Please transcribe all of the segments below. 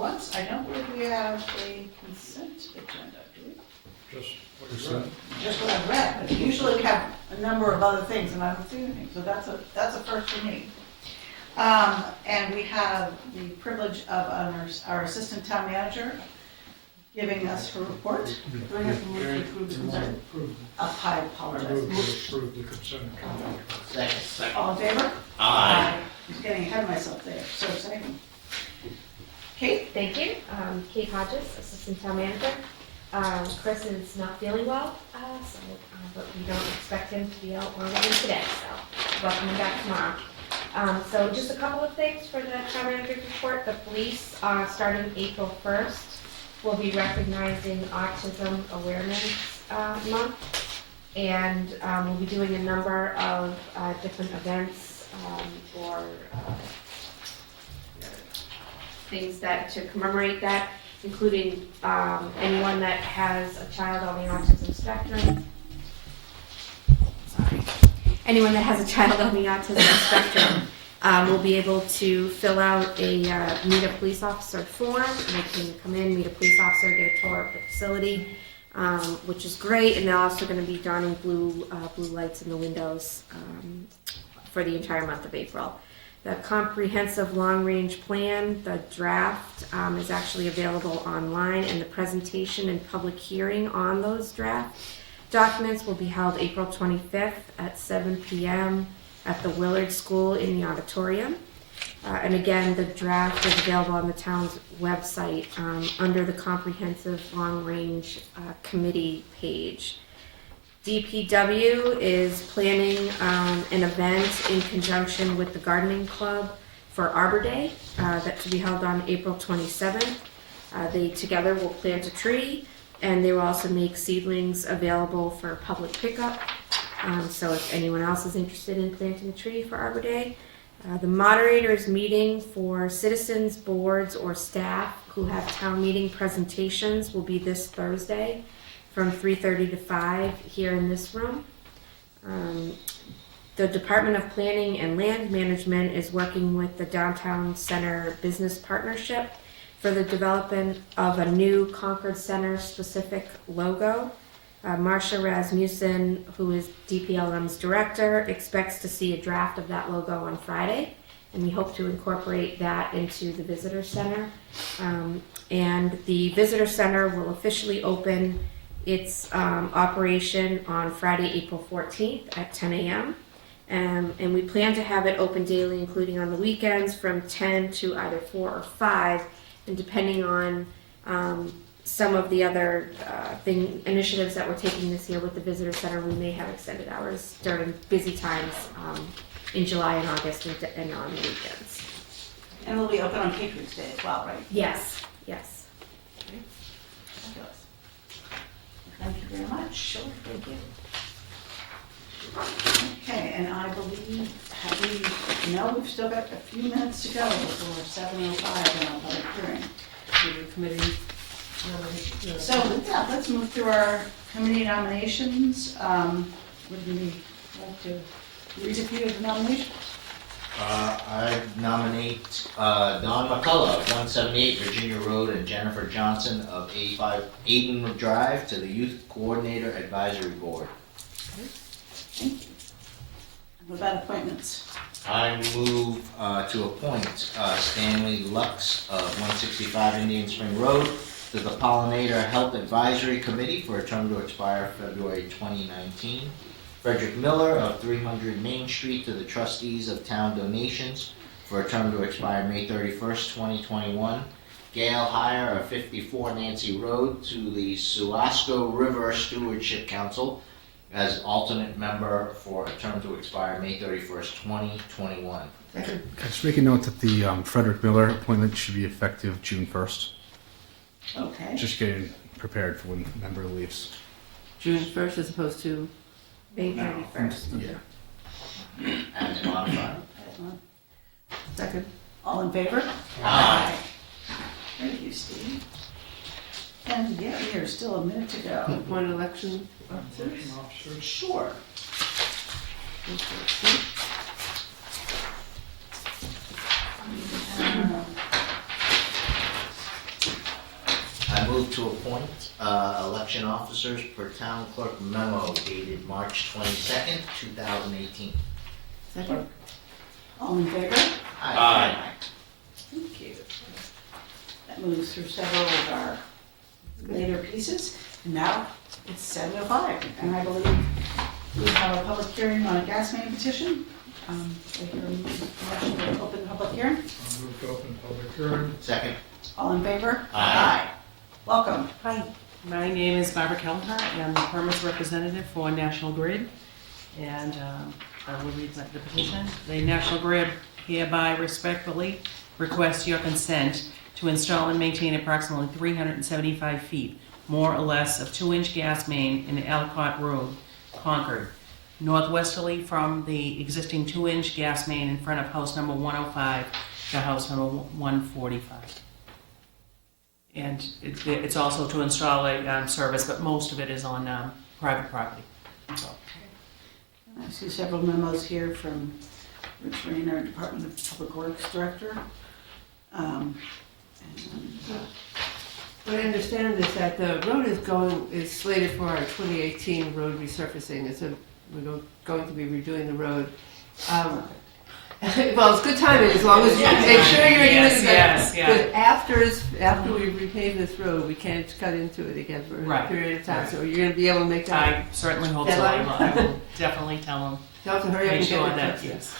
once, I don't believe we have a consent agenda, do we? Just what you said. Just what I've read, but usually we have a number of other things, and I haven't seen anything, so that's a first for me. And we have the privilege of our assistant town manager giving us her report. Do I have to move to approve the consent? I apologize. I move to approve the consent agenda. Second. All in favor? Aye. I was getting ahead of myself there, so exciting. Kate? Thank you. Kate Hodges, Assistant Town Manager. Chris is not feeling well, but we don't expect him to be out longer than today, so welcome him back tomorrow. So just a couple of things for the Town Manager's report. The police, starting April 1st, will be recognizing Autism Awareness Month, and we'll be doing a number of different events or things that to commemorate that, including anyone that has a child on the autism spectrum. Sorry. Anyone that has a child on the autism spectrum will be able to fill out a meet a police officer form. They can come in, meet a police officer, get a tour of the facility, which is great. And they're also going to be donning blue lights in the windows for the entire month of April. The comprehensive long-range plan, the draft, is actually available online, and the presentation and public hearing on those draft documents will be held April 25th at 7 p.m. at the Willard School in the auditorium. And again, the draft is available on the town's website under the comprehensive long-range committee page. DPW is planning an event in conjunction with the gardening club for Arbor Day that to be held on April 27th. They together will plant a tree, and they will also make seedlings available for public pickup. So if anyone else is interested in planting a tree for Arbor Day, the moderator's meeting for citizens, boards, or staff who have town meeting presentations will be this Thursday from 3:30 to 5 here in this room. The Department of Planning and Land Management is working with the Downtown Center Business Partnership for the development of a new Concord Center specific logo. Marcia Rasmussen, who is DPLM's director, expects to see a draft of that logo on Friday, and we hope to incorporate that into the Visitor Center. And the Visitor Center will officially open its operation on Friday, April 14th at 10 a.m. And we plan to have it open daily, including on the weekends, from 10 to either 4 or 5, and depending on some of the other initiatives that we're taking this year with the Visitor Center, we may have extended hours during busy times in July and August and on the weekends. And we'll be open on Patriots Day as well, right? Yes, yes. Fabulous. Thank you very much. Sure, thank you. Okay, and I believe, we've still got a few minutes to go before 7:05 in our public hearing. Committee. So with that, let's move through our committee nominations. Would we like to read a few of the nominations? I nominate Don McCullough of 178 Virginia Road and Jennifer Johnson of 85 Aiden Drive to the Youth Coordinator Advisory Board. Thank you. What about appointments? I move to appoint Stanley Lux of 165 Indian Spring Road to the Pollinator Health Advisory Committee for a term to expire February 2019. Frederick Miller of 300 Main Street to the Trustees of Town Donations for a term to expire May 31st, 2021. Gail Heyer of 54 Nancy Road to the Suasco River Stewardship Council as alternate member for a term to expire May 31st, 2021. Second. Can I just make a note that the Frederick Miller appointment should be effective June 1st? Okay. Just getting prepared for when the member leaves. June 1st as opposed to May 31st. Yeah. As modified. Second. All in favor? Aye. Thank you, Steve. And yeah, there's still a minute to go. one election officers. Officers. Sure. move to appoint election officers per town clerk memo dated March 22nd, 2018. Second? All in favor? Aye. Thank you. That moves through several of our later pieces, and now it's 7:05, and I believe we have a public hearing on a gas main petition. I hear a motion to open the public hearing. I'll move to open public hearing. Second. All in favor? Aye. Welcome. Hi, my name is Barbara Kelleher, and I'm the permits representative for National Grid. And I will read the petition. The National Grid hereby respectfully requests your consent to install and maintain approximately 375 feet, more or less, of 2-inch gas main in Alcott Road, Concord, northwesterly from the existing 2-inch gas main in front of house number 105 to house number 145. And it's also to install a service, but most of it is on private property. So, I see several memos here from Rich Rayner, Department of Public Works Director. And, What I understand is that the road is slated for our 2018 road resurfacing. We're going to be redoing the road. Well, it's good timing as long as you make sure you're doing it. Yes, yeah. But after we repave this road, we can't cut into it again for a Right. period of time. So you're going to be able to make that. I certainly hope so. I will definitely tell them. You'll have to hurry up Make and sure get it that, fixed.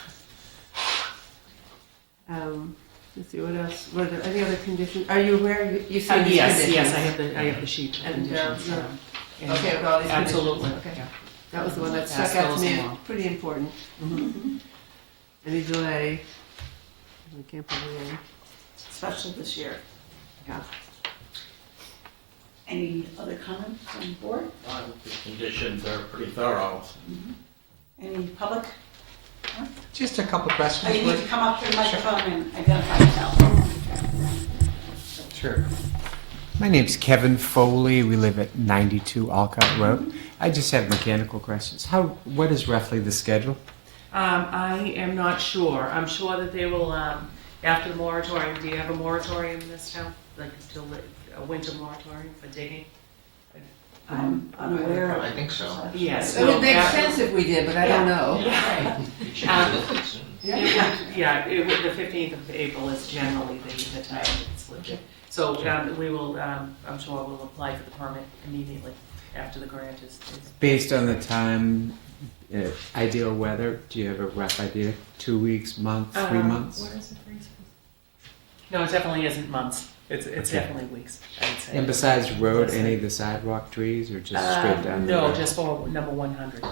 yes. Let's see, what else? Were there any other conditions? Are you aware? You see these Yes, conditions? yes, I have the sheet of And, conditions. yeah. And Okay, with all these conditions. absolutely. Okay. Yeah. That was the one that Pass stuck out those to me, along. pretty important. Mhm. Any delay? We can't put it in. especially this year. Yeah. Any other comments on the board? The conditions are pretty thorough. Any public? Just a couple Oh, questions. you need to come up to the microphone and identify yourself. Sure. My name's Kevin Foley. We live at 92 Alcott Road. I just have mechanical questions. What is roughly the schedule? I am not sure. I'm sure that they will, after the moratorium, do you have a moratorium in this town? Like until a winter moratorium for digging? I'm unaware of. I think so. Yes. It would make Yeah. sense if we did, but I don't know. Right. It should be lifted soon. Yeah, the 15th of April is generally the time it's lifted. So we will, I'm sure we'll apply for the permit immediately after the grant is. Based on the time, ideal weather, do you have a rough idea? 2 weeks, month, 3 months? Where is it freezing? No, it definitely isn't months. It's Okay. definitely weeks, I would say. And besides road, any of the sidewalk trees or just straight down the road? No, just for number 100,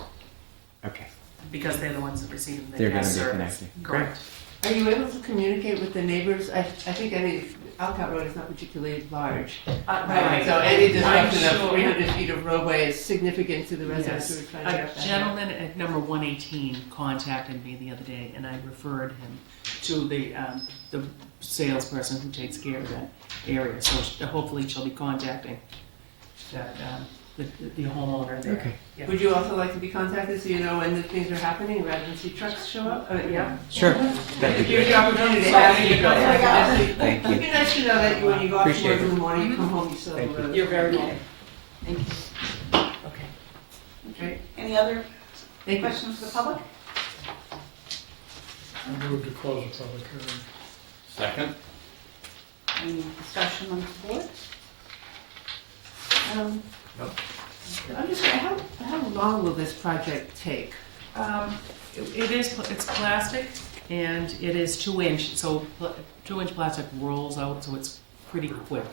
Okay. because they're the ones that receive the They're gas gonna be service. connected. Correct. Are you able to communicate with the neighbors? I think Alcott Road is not particularly large. Right. So any disruption I'm of sure. 300 feet of roadway is significant to the residents Yes. who are trying to A get that. gentleman at number 118 contacted me the other day, and I referred him to the salesperson who takes care of that area. So hopefully she'll be contacting that, the homeowner there. Okay. Yeah. Would you also like to be contacted so you know when the things are happening rather than see trucks show up? Yeah. Sure. That'd be Here's great. your opportunity to There ask. you go. Thank you. It'd be nice to know that when you go off to Appreciate work it. in the morning, you come home, you still have Thank a road. You're very welcome. Thank you. Okay. Great. Any other Thank you. questions for the public? I move to close the public hearing. Second? Any discussion on the board? I'm just, how long will this project take? It's plastic, and it is 2-inch, so 2-inch plastic rolls out, so it's pretty quick.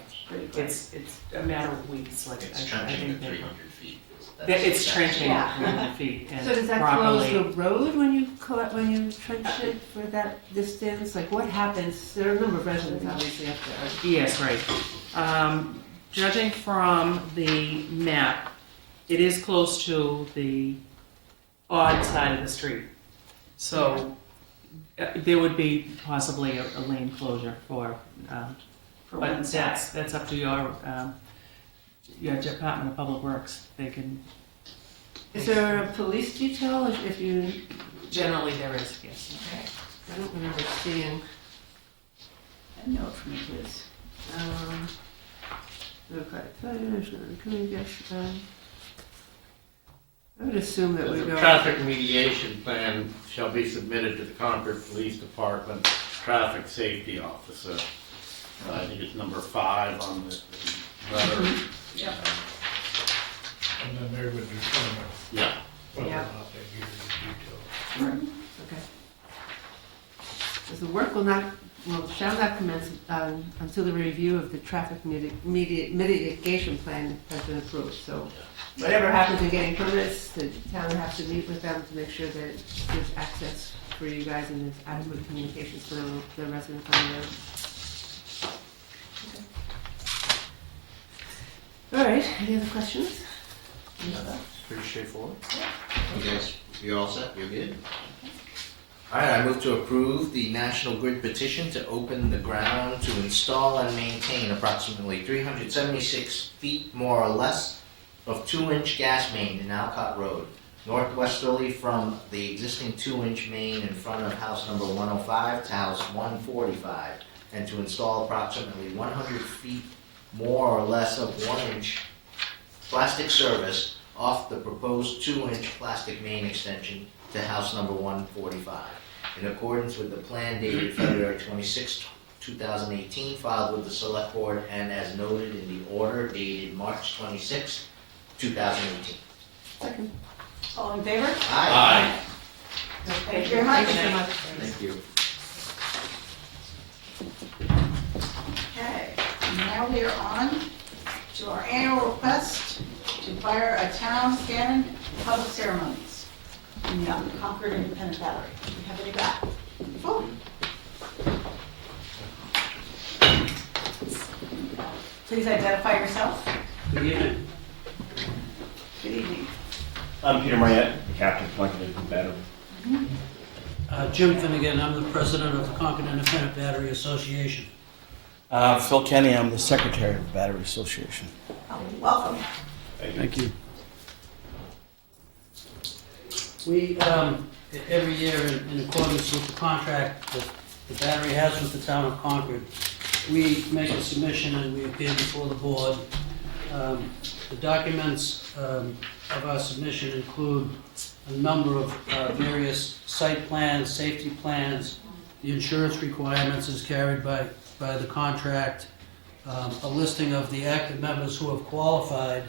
It's a matter of weeks, like It's I trenching think at that. 300 feet. It's trenching Yeah. at 300 feet and So does that properly. close the road when you trench it for that distance? Like what happens? There are a number of residents obviously up there. Yes, right. Judging from the map, it is close to the odd side of the street. So there would be possibly a lane closure for For but one side. that's up to your Department of Public Works. They can, Is there a police detail if you, generally there is, yes. I don't remember seeing, A note from the police. okay. Can we guess, I would assume that we The go. traffic mediation plan shall be submitted to the Concord Police Department Traffic Safety Officer. I think it's number 5 on the letter. Yeah. And then they would determine Yeah. whether or Yeah. not they give you the details. Okay. As the work shall not commence until the review of the traffic mitigation plan has been approved. So whatever happens in getting permits, the town will have to meet with them to make sure that there's access for you guys and there's adequate communications for the residents on the road. All right, any other questions? Pretty straightforward. You guys, you all set? You're good? Alright, I move to approve the National Grid petition to open the ground to install and maintain approximately 376 feet more or less of 2-inch gas main in Alcott Road, northwesterly from the existing 2-inch main in front of house number 105 to house 145, and to install approximately 100 feet more or less of 1-inch plastic service off the proposed 2-inch plastic main extension to house number 145, in accordance with the plan dated February 26, 2018, filed with the Select Board and as noted in the order dated March 26, 2018. Second. All in favor? Aye. Thank you very much. Thank you so much. Thank you. Okay, now we are on to our annual request to fire a town cannon public ceremonies in the Concord Independent Battery. Do we have any of that? Oh. Please identify yourself. Good evening. Good evening. I'm Peter Mariette, the captain appointed in the battery. Jim Finnegan, I'm the president of the Concord Independent Battery Association. Phil Kenny, I'm the secretary of the Battery Association. Oh, welcome. Thank you. We, every year in accordance with the contract that the battery has with the town of Concord, we make a submission and we appear before the board. The documents of our submission include a number of various site plans, safety plans. The insurance requirements is carried by the contract. A listing of the active members who have qualified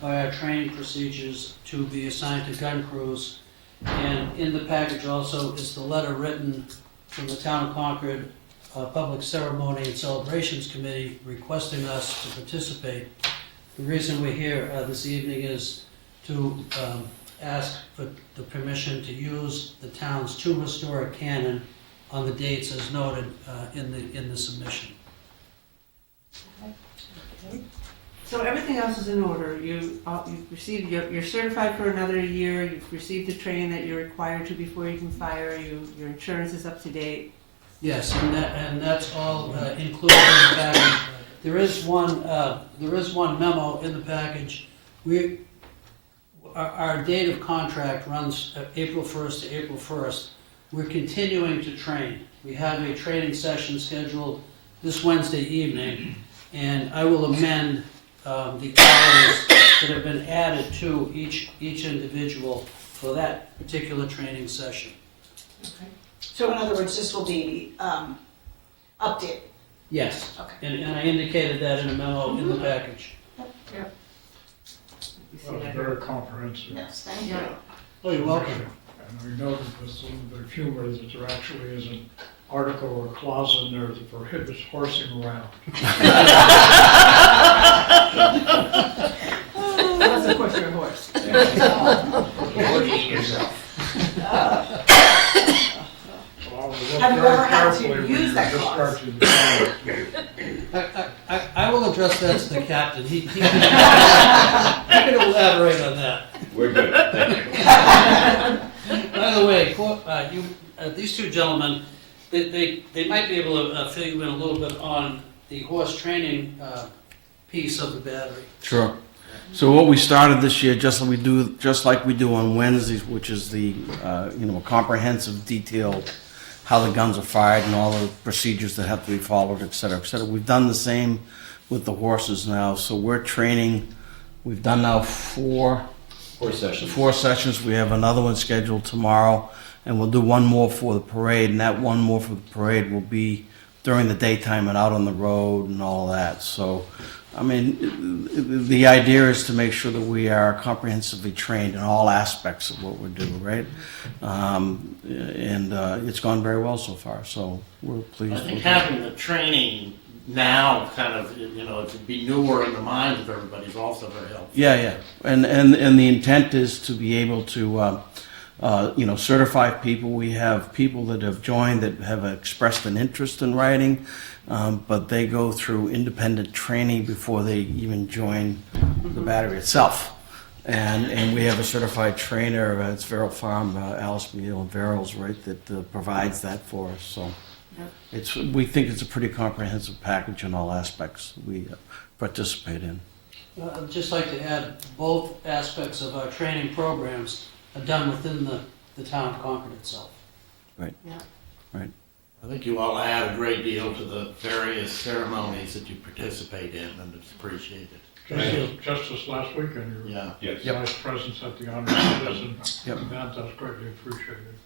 by our training procedures to be assigned to gun crews. And in the package also is the letter written from the Town of Concord Public Ceremony and Celebrations Committee requesting us to participate. The reason we're here this evening is to ask for the permission to use the town's 2 historic cannon on the dates as noted in the submission. So everything else is in order. You've received, you're certified for another year. You've received the training that you're required to before you can fire. Your insurance is up to date. Yes, and that's all included in the package. There is one memo in the package. Our date of contract runs April 1st to April 1st. We're continuing to train. We have a training session scheduled this Wednesday evening, and I will amend the hours that have been added to each individual for that particular training session. Okay. So in other words, this will be updated. Yes, Okay. and I indicated that in a memo in the package. You see That was that? very comprehensive. Yes, thank you. Yeah. Oh, you're welcome. And we noted this little bit of humor that there actually is an article or clause in there that prohibits horsing around. Unless, of course, you're a horse. Working yourself. Have you ever had to use that clause? I will address that to the captain. He can elaborate on that. We're good, thank you. By the way, these two gentlemen, they might be able to fill you in a little bit on the horse training piece of the battery. Sure. So what we started this year, just like we do on Wednesdays, which is the comprehensive, detailed how the guns are fired and all the procedures that have to be followed, et cetera, et cetera. We've done the same with the horses now. So we're training. We've done now four sessions. We have another one scheduled tomorrow, and we'll do one more for the parade. And that one more for the parade will be during the daytime and out on the road and all of that. So, I mean, the idea is to make sure that we are comprehensively trained in all aspects of what we're doing, right? And it's gone very well so far, so we're pleased I with think it. having the training now kind of, to be newer in the minds of everybody is also very helpful. Yeah. And the intent is to be able to, certify people. We have people that have joined that have expressed an interest in riding, but they go through independent training before they even join the battery itself. And we have a certified trainer, it's Verrill Farm, Alice Beal and Verrill's, right, that provides that for us. So we think it's a pretty comprehensive package in all aspects we participate in. I'd just like to add, both aspects of our training programs are done within the town of Concord itself. I think you all add a great deal to the various ceremonies that you participate in, and it's appreciated. Just this last weekend, your Yeah. nice presence at the honor citizen Yep. event, that's greatly appreciated.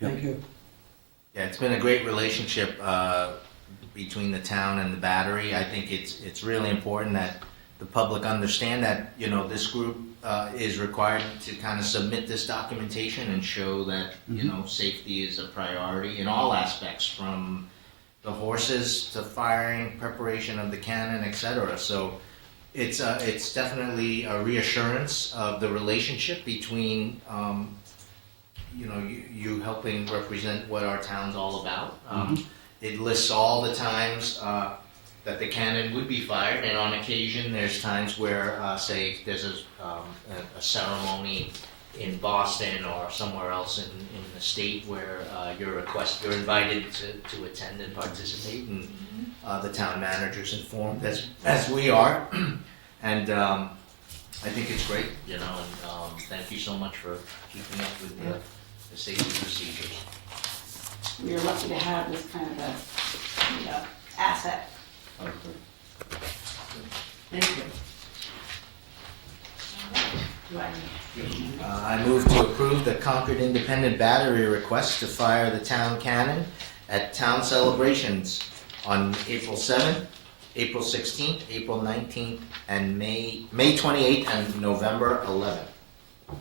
Thank you. Yeah, it's been a great relationship between the town and the battery. I think it's really important that the public understand that, this group is required to kind of submit this documentation and show that, safety is a priority in all aspects, from the horses to firing, preparation of the cannon, etc. So it's definitely a reassurance of the relationship between, you helping represent what our town's all about. It lists all the times that the cannon would be fired, and on occasion there's times where, say, there's a ceremony in Boston or somewhere else in the state where you're invited to attend and participate, and the town manager's informed as we are, and I think it's great, and thank you so much for keeping up with the safety procedures. We are lucky to have this kind of a, asset. Thank you. I move to approve the Concord Independent Battery request to fire the town cannon at town celebrations on April 7th, April 16th, April 19th, and May 28th, and November 11th.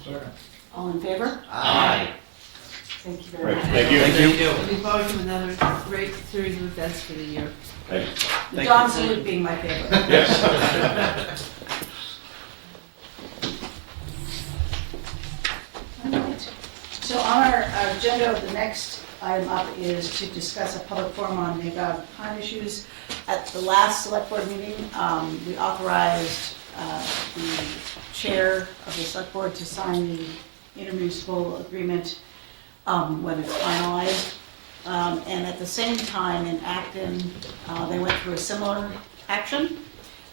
Second. All in favor? Aye. Thank you very Great, much. thank you. Thank you. Looking forward to another great series of events for the year. Okay. The John salute being my favorite. Yes. Alright. So on our agenda, the next item up is to discuss a public forum on Nagob pond issues. At the last select board meeting, we authorized the chair of the select board to sign the intermunicipal agreement when it's finalized. And at the same time in Acton, they went through a similar action.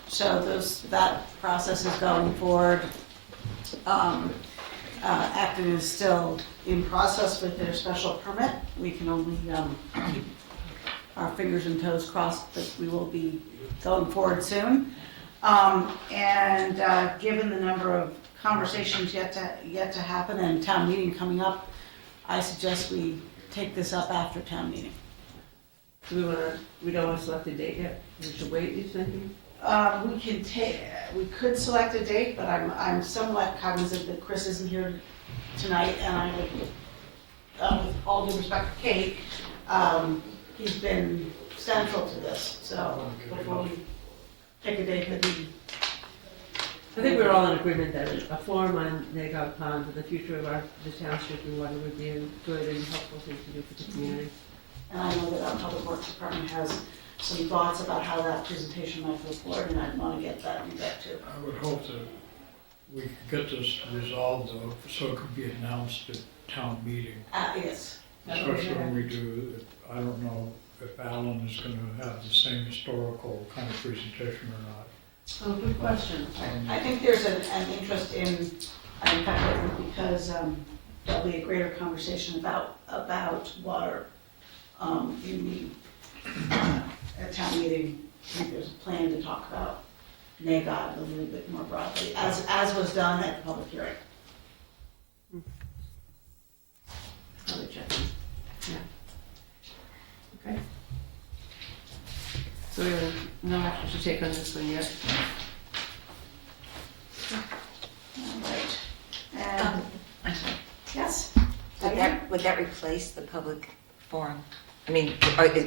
So that process is going forward. Acton is still in process with their special permit. We can only keep our fingers and toes crossed that we will be going forward soon. And given the number of conversations yet to happen and town meeting coming up, I suggest we take this up after town meeting. Do we don't want to select a date yet? We should wait, you thinking? We could select a date, but I'm somewhat cognizant that Chris isn't here tonight, and I would, with all due respect to Kate, he's been central to this, so before we pick a date that we. I think we're all in agreement that a forum on Nagob Pond and the future of the town's drinking water would be a good and helpful thing to do for the community. And I know that our Public Works Department has some thoughts about how that presentation might go forward, and I'd want to get that feedback too. I would hope that we could get this resolved, though, so it could be announced at town meeting. Yes. Especially when we do, I don't know if Alan is gonna have the same historical kind of presentation or not. Oh, good question. I think there's an interest in fact, because there'll be a greater conversation about water in the at town meeting I think there's a plan to talk about NAGOT a little bit more broadly, as was done at the public hearing. Probably check in. Yeah. Okay. So we have no action to take on this one yet. All right. And, yes? Would that replace the public forum? I mean,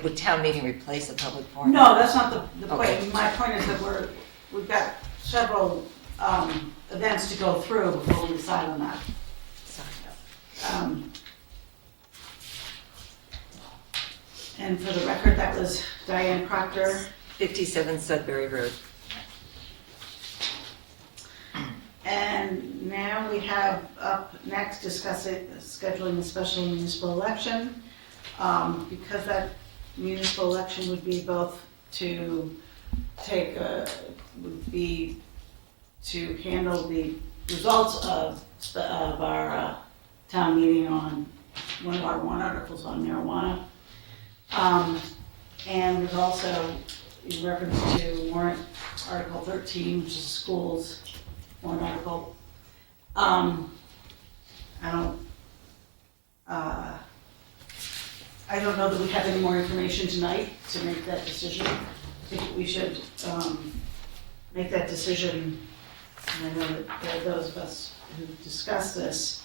would town meeting replace the public forum? No, that's not the point. Okay. My point is that we've got several events to go through before we decide on that. Sorry. And for the record, that was Diane Proctor. 57 Sudbury Road. And now we have up next scheduling a special municipal election. Because that municipal election would be both to handle the results of our town meeting on one of our warrant articles on marijuana. And there's also in reference to warrant article 13, which is schools warrant article. I don't know that we have any more information tonight to make that decision. I think we should make that decision, and I know that there are those of us who discussed this.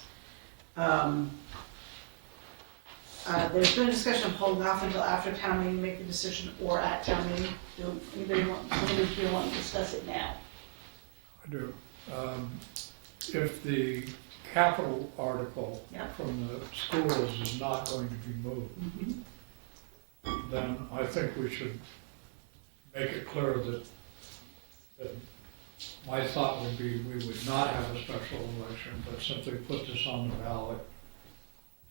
There's been a discussion of holding off until after town meeting to make the decision, or at town meeting. Do anybody here want to discuss it now? I do. If the capital article Yep. from the schools is not going to be moved, then I think we should make it clear that my thought would be we would not have a special election, but simply put this on the ballot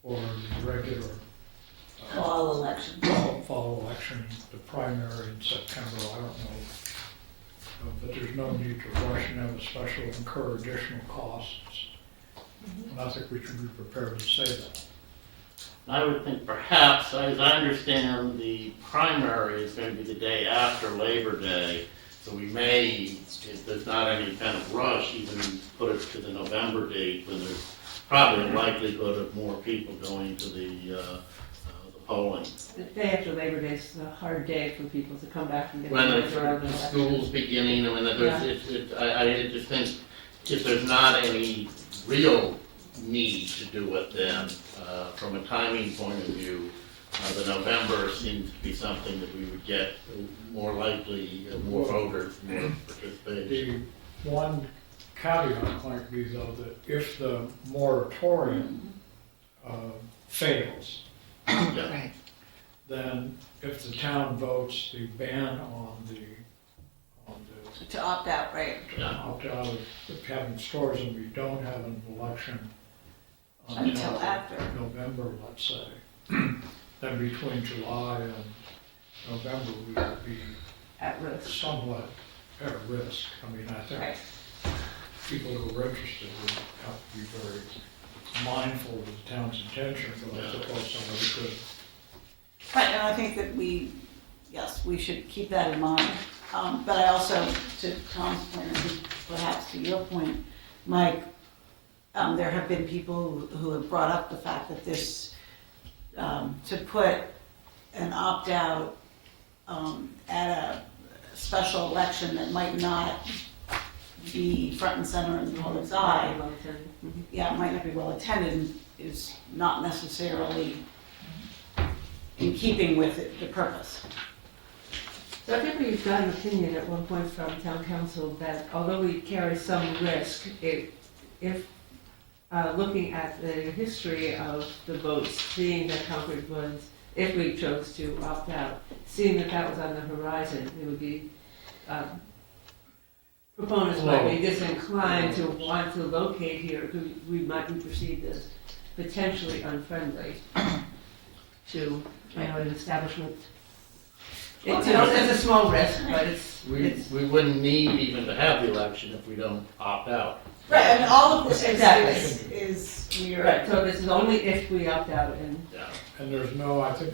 for the regular Fall election. fall election, the primary in September, I don't know. But there's no need to rush and have a special, incur additional costs. And I think we should be prepared to say that. I would think perhaps, as I understand, the primary is going to be the day after Labor Day, so we may, if there's not any kind of rush, even put it to the November date, when there's probably a likelihood of more people going to the polling. The day after Labor Day is a hard day for people to come back and get When their the election. school's beginning, I mean, Yeah. I just think if there's not any real need to do it then, from a timing point of view, the November seems to be something that we would get more likely, more voters, more participation. The one caveat might be though that if the moratorium fails, Yeah. Right. then if the town votes the ban on the To opt out, right? opt out of having stores and we don't have an election Until after. November, let's say, then between July and November, we would be At risk. somewhat at risk. I mean, I think Right. people who are interested would have to be very mindful of the town's intention, but I suppose somebody could. Right, and I think that we should keep that in mind. But I also, to Tom's point, I think perhaps to your point, Mike, there have been people who have brought up the fact that this, to put an opt-out at a special election that might not be front and center in the public's eye, yeah, it might not be well attended, and is not necessarily in keeping with the purpose. So I think we've got an opinion at one point from town council that although we carry some risk, if looking at the history of the votes, seeing that Concord was, if we chose to opt out, seeing that that was on the horizon, it would be, proponents might be disinclined to want to locate here, because we might be perceived as potentially unfriendly to, an establishment. It's a small risk, but We wouldn't need even to have the election if we don't opt out. Right, I mean, all of this Exactly. is weird. right, so this is only if we opt out and. Yeah. And there's no, I think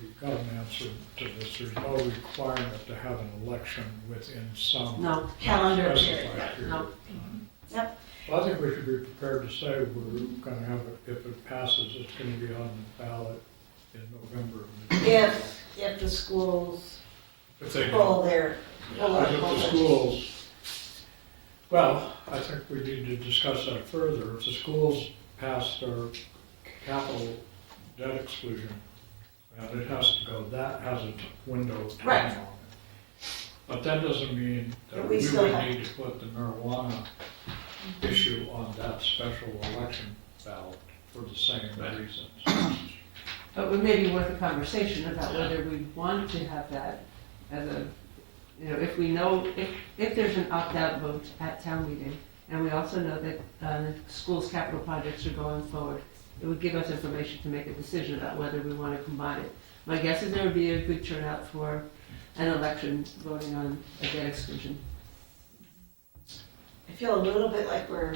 we got an answer to this. There's no requirement to have an election within some No, Calendar period, specified right. period No. of time. Yep. Well, I think we should be prepared to say we're gonna have, if it passes, it's gonna be on the ballot in November. If the schools If they pull their, pull But their if the budget. schools, well, I think we need to discuss that further. If the schools pass their capital debt exclusion, and it has to go, that has a window of time Right. on it. But that doesn't mean that But we we still would have- need to put the marijuana issue on that special election ballot for the same reasons. but it may be worth a conversation about whether we want to have that as a, you know, if we know, if there's an opt-out vote at town meeting, and we also know that the school's capital projects are going forward, it would give us information to make a decision about whether we want to combine it. My guess is there would be a good turnout for an election voting on a debt exclusion. I feel a little bit like we're,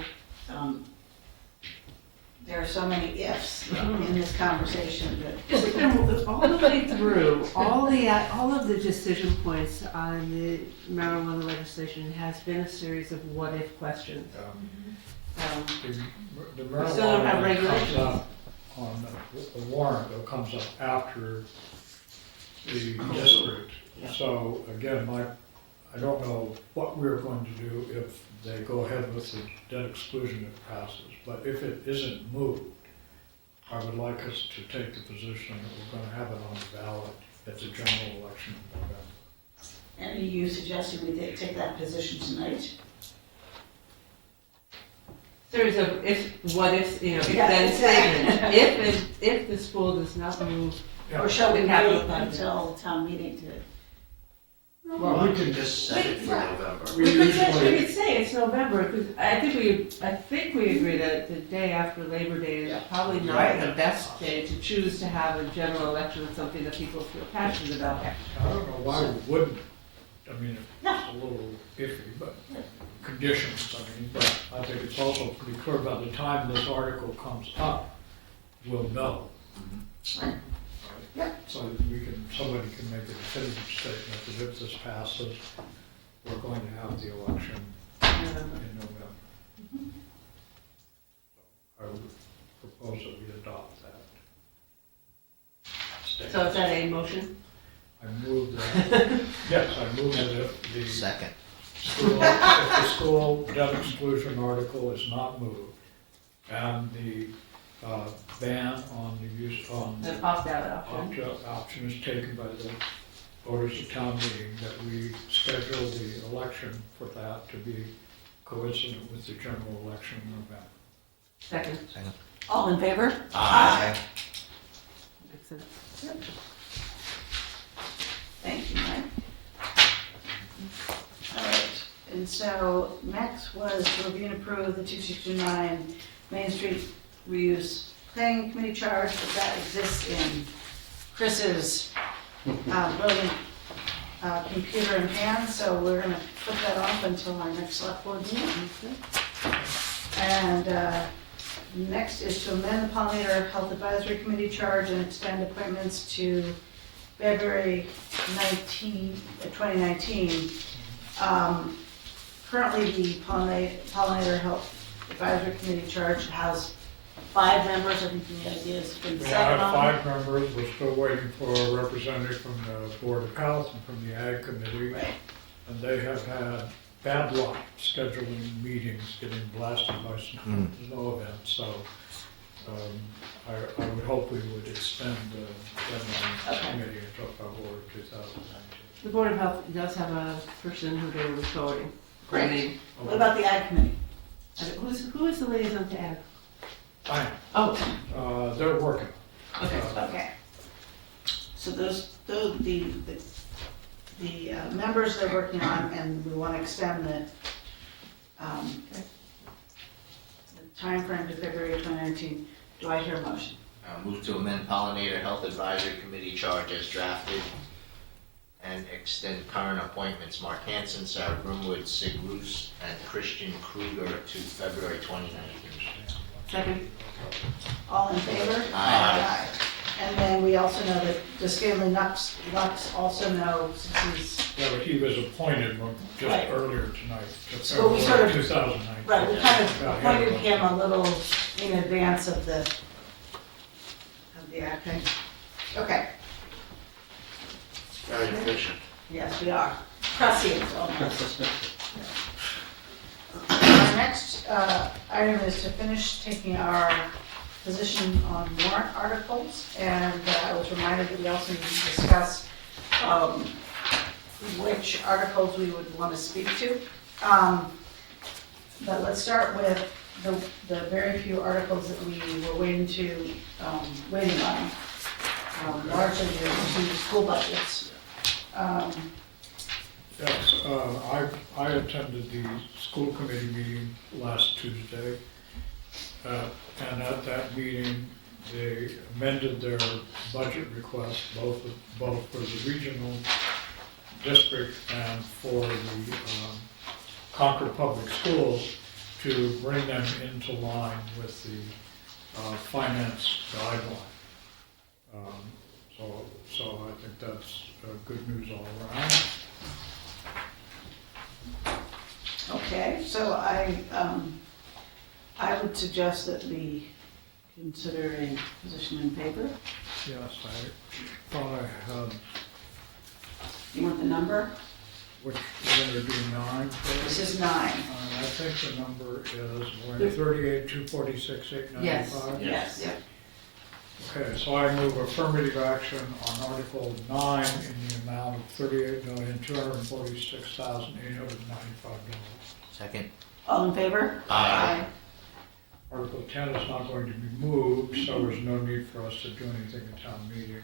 there are so many ifs in this conversation that. All the way through, all of the decision points on the marijuana legislation has been a series of what-if questions. The We still don't have marijuana comes regulations. up on the warrant, that comes up after the district. So again, I don't know what we're going to do if they go ahead with the debt exclusion if it passes. But if it isn't moved, I would like us to take the position that we're gonna have it on the ballot at the general election in November. And are you suggesting we take that position tonight? Series of what if, you know, if Yeah, then exactly. statement, if the school does not move, Or shall we The capital wait project. until town meeting to? Well, we can just set it for November. We we usually, could say it's November, because I think we agree that the day after Labor Day is probably not the best day to choose to have a general election of something that people feel passionate about. I don't know why we wouldn't. I mean, it's a little iffy, but conditions, I mean, but I think it's also pretty clear by the time this article comes up, we'll know. Right. Right? So somebody can make a definitive statement that if this passes, we're going to have the election in November. I would propose that we adopt that statement. So is that a motion? I move that, yes, I move that if the Second. if the school debt exclusion article is not moved, and the ban on the use, on An opt-out option? option is taken by the voters of town meeting, that we schedule the election for that to be coincident with the general election in November. Second. All in favor? Aye. Excellent. Thank you, Mike. All right, and so next was to review and approve the 269 Main Street reuse planning committee charge, but that exists in Chris's brilliant computer in hand, so we're gonna put that off until our next select board meeting. And next is to amend the Pollinator Health Advisory Committee charge and extend appointments to February 2019. Currently, the Pollinator Health Advisory Committee charge has 5 members. I think the idea is been We 7 have on 5 members, we're still waiting for a representative from the Board of Health and from the Ag Committee. Right. And they have had bad luck scheduling meetings, getting blasted by snow events, so I would hope we would extend the deadline committee until February 2019. The Board of Health does have a person who they were forwarding. Great name. What about the Ag Committee? Who is the liaison to Ag? Fine, Oh, they're working. okay. Okay. So those the members they're working on, and we want to extend the timeframe to February 2019. Do I hear a motion? Move to amend Pollinator Health Advisory Committee charge as drafted and extend current appointments Mark Hanson, Sarah Broomwood, Sig Roos, and Christian Kruger to February 2019. Second. All in favor? Aye. And then we also know that, does Stanley Lux also know, since he's, Yeah, but he was appointed just Right. earlier tonight, to So we sort February of- 2019. right, we kind of Yeah, appointed yeah. him a little in advance of the acting. Okay, Very efficient. yes, we are. Prescient almost. Our next item is to finish taking our position on warrant articles, and I was reminded that we also need to discuss which articles we would want to speak to. But let's start with the very few articles that we were waiting on, largely the two school budgets. Yes, I attended the school committee meeting last Tuesday. And at that meeting, they amended their budget request, both for the regional district and for the Concord Public Schools, to bring them into line with the finance guideline. So I think that's good news all around. Okay, so I would suggest that we consider a position in favor. Yes, I thought I had, You want the number? which we're going to do 9 This first. is 9. I think the number is 38,246,895. Yes. Yes. Okay, so I move affirmative action on Article 9 in the amount of $38,246,895. Second. All in favor? Aye. Article 10 is not going to be moved, so there's no need for us to do anything at town meeting.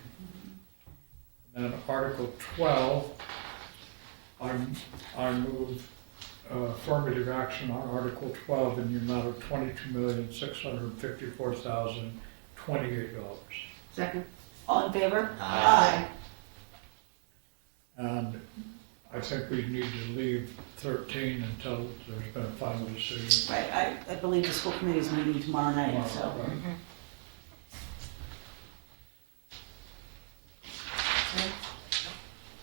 And then Article 12, I move affirmative action on Article 12 in the amount of $22,654,028. Second. All in favor? Aye. And I think we need to leave 13 until there's been a final decision. Right, I believe the school committee is meeting tomorrow night, so. Tomorrow, right?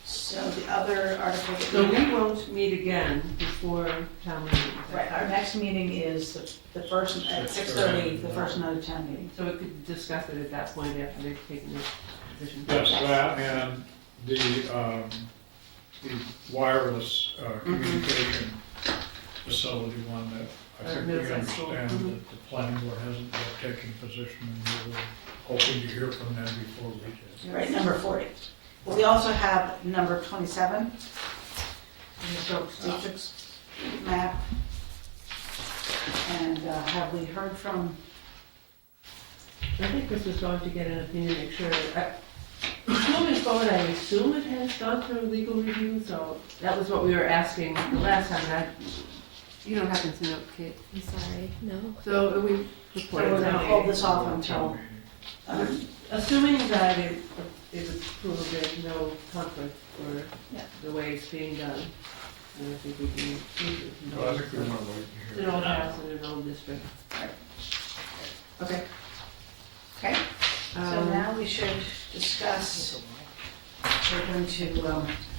So the other article that So we won't meet again before town meeting. Right, our next meeting is the first, at 6:30, the first night of town meeting. So we could discuss it at that point after they've taken their position. Yes, that and the wireless communication facility one that I think we Middlesex School. understand that the planning board hasn't yet taken position, and we were hoping to hear from them before we did. Right, number 40. Well, we also have number 27, the historic districts map. And have we heard from, I think Chris was going to get an opinion, make sure. Moving forward, I assume it has gone through legal review, so that was what we were asking the last time, and you don't happen to know, Kate. I'm sorry, no. So we so reported we're gonna that. hold this off until, Assuming that it is approved, there's no conflict for Yeah. the way it's being done, and I think we can. So I think we want to wait It's to an hear. old house in an old district. okay. Okay, so now we should discuss, we're going to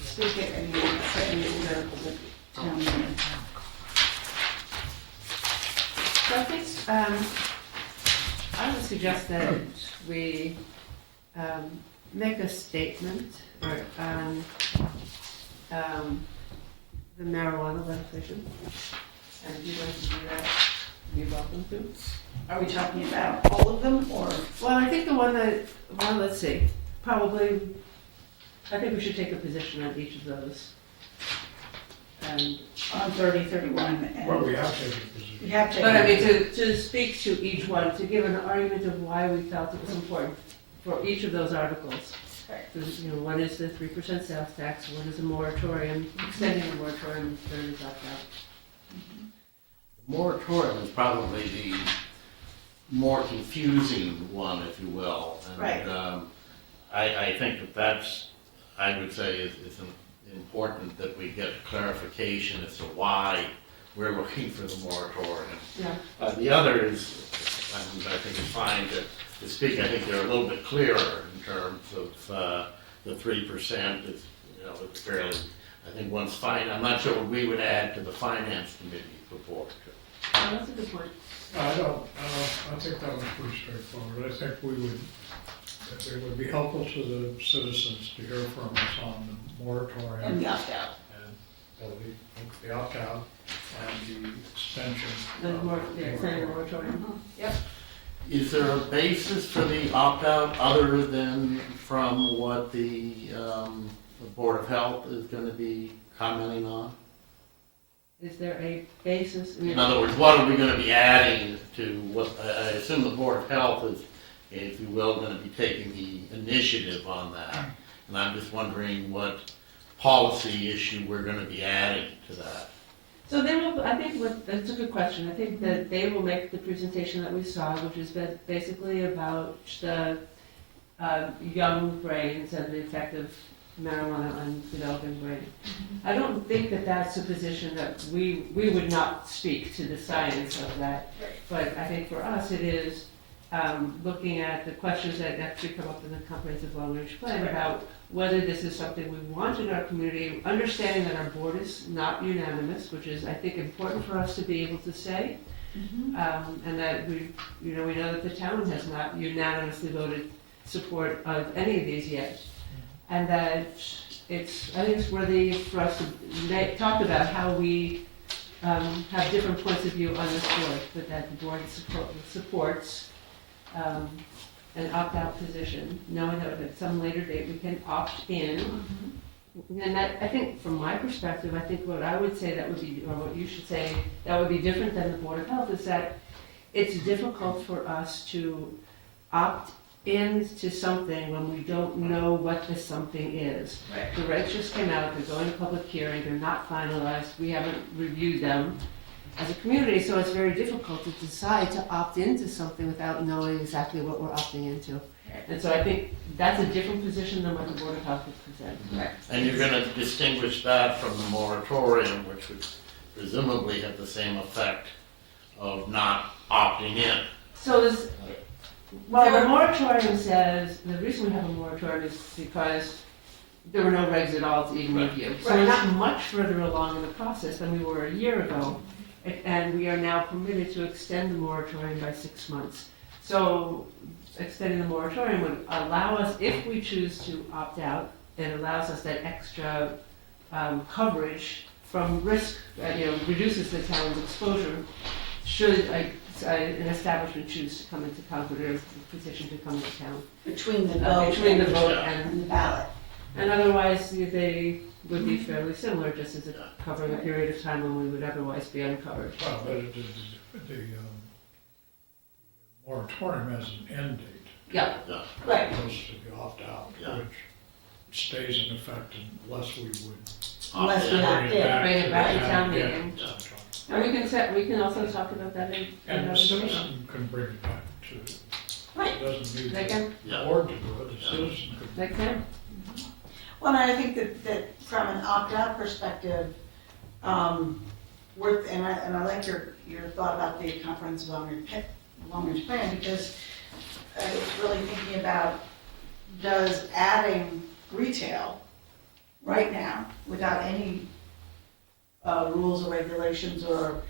speak at any the town meeting. So I think, I would suggest that we make a statement on the marijuana legislation. And if you'd like to do that, you're welcome to. Are we talking about all of them, or? Well, I think the one that, well, let's see, probably, I think we should take a position on each of those. And, On 30, 31, and. Well, we have taken a position. We have taken. but I mean, to speak to each one, to give an argument of why we felt it was important for each of those articles. Right. Because, you know, one is the 3% sales tax, one is a moratorium, extending the moratorium, the third is opt-out. Moratorium is probably the more confusing one, if you will. And, Right. I think that's, I would say, is important that we get clarification as to why we're looking for the moratorium. Yeah. The other is, I think it's fine to to speak, I think they're a little bit clearer in terms of the 3% is, it's fairly, I think once I'm not sure what we would add to the finance committee's report. Oh, that's a good point. I think that was pretty straightforward. I think it would be helpful to the citizens to hear from us on the moratorium. And the opt-out. And the opt-out and the extension. Extended moratorium. Yep. Is there a basis for the opt-out other than from what the Board of Health is going to be commenting on? Is there a basis? In other words, what are we going to be adding to what, I assume the Board of Health is, if you will, going to be taking the initiative on that. And I'm just wondering what policy issue we're going to be adding to that. So they will, I think that's a good question. I think that they will make the presentation that we saw, which is basically about the young brains and the effect of marijuana on developing brain. I don't think that that's a position that we would not speak to the science of that, but I think for us it is looking at the questions that actually come up in the comprehensive long-range plan about whether this is something we want in our community, understanding that our board is not unanimous, which is, I think, important for us to be able to say, and that we know that the town has not unanimously voted support of any of these yet, and that I think it's worthy for us to talk about how we have different points of view on this board, but that the board supports an opt-out position, knowing that at some later date we can opt in. And that, I think, from my perspective, I think what I would say that would be, or what you should say, that would be different than the Board of Health, is that it's difficult for us to opt into something when we don't know what the something is. Right. The regs just came out, they're going to public hearing, they're not finalized, we haven't reviewed them as a community, so it's very difficult to decide to opt into something without knowing exactly what we're opting into. And so I think that's a different position than what the Board of Health would present. Right. And you're going to distinguish that from the moratorium, which would presumably have the same effect of not opting in. So this, well, the moratorium says, the reason we have a moratorium is because there were no regs at all to even review. So we're not much further along in the process than we were a year ago. And we are now permitted to extend the moratorium by 6 months. So extending the moratorium would allow us, if we choose to opt out, it allows us that extra coverage from risk, reduces the town's exposure should an establishment choose to come into Concord or petition to come to town. Between the vote. Between the vote and and the ballot. And otherwise, they would be fairly similar, just as a covering a period of time when we would otherwise be uncovered. Well, but the moratorium has an end date. Yeah. Right. It goes to the opt-out, which stays in effect unless we would. Unless we opt in. Bring it back to town Yeah. meeting. And we can also talk about that in And our the citizen can bring it back to, Right. it doesn't need They can, the board to do it, the citizen could. they can. Well, and I think that from an opt-out perspective, and I like your thought about the comprehensive long-range plan, because I was really thinking about, does adding retail right now, without any rules or regulations or,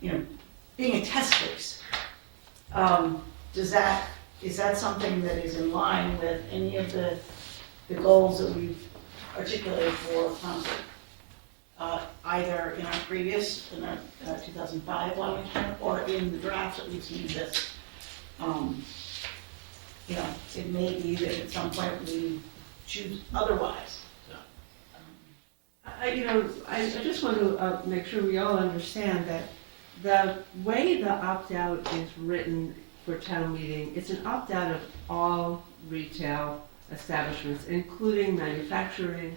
being a test case, is that something that is in line with any of the goals that we've articulated for Concord, either in our previous, in our 2005 long-range plan, or in the draft that we've seen this. It may be that at some point we choose otherwise. I just want to make sure we all understand that the way the opt-out is written for town meeting, it's an opt-out of all retail establishments, including manufacturing,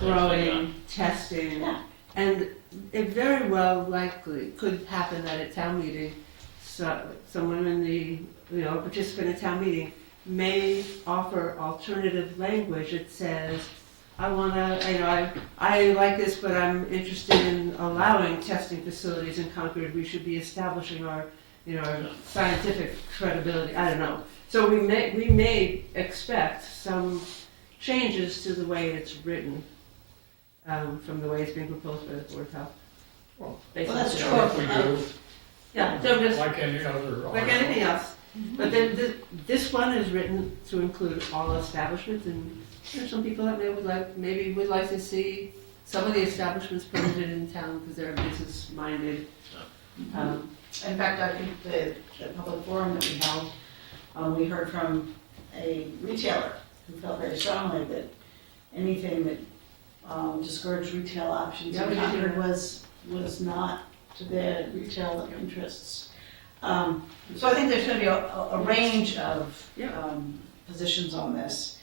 growing, testing, Yeah. and it very well likely could happen that at town meeting, someone in the, a participant at town meeting may offer alternative language that says, I like this, but I'm interested in allowing testing facilities in Concord. We should be establishing our, scientific credibility, I don't know. So we may expect some changes to the way it's written, from the way it's being proposed by the Board of Health. Well, Based Well, that's on- true. If we do, Yeah, so just, like any other. like anything else. But then this one is written to include all establishments, and there's some people that maybe would like to see some of the establishments permitted in town because they're business minded. In fact, I think the public forum that we held, we heard from a retailer who felt very strongly that anything that discouraged retail options Yeah, in we did hear Concord was not to their retail interests. So I think there's gonna be a range of Yeah. positions on this.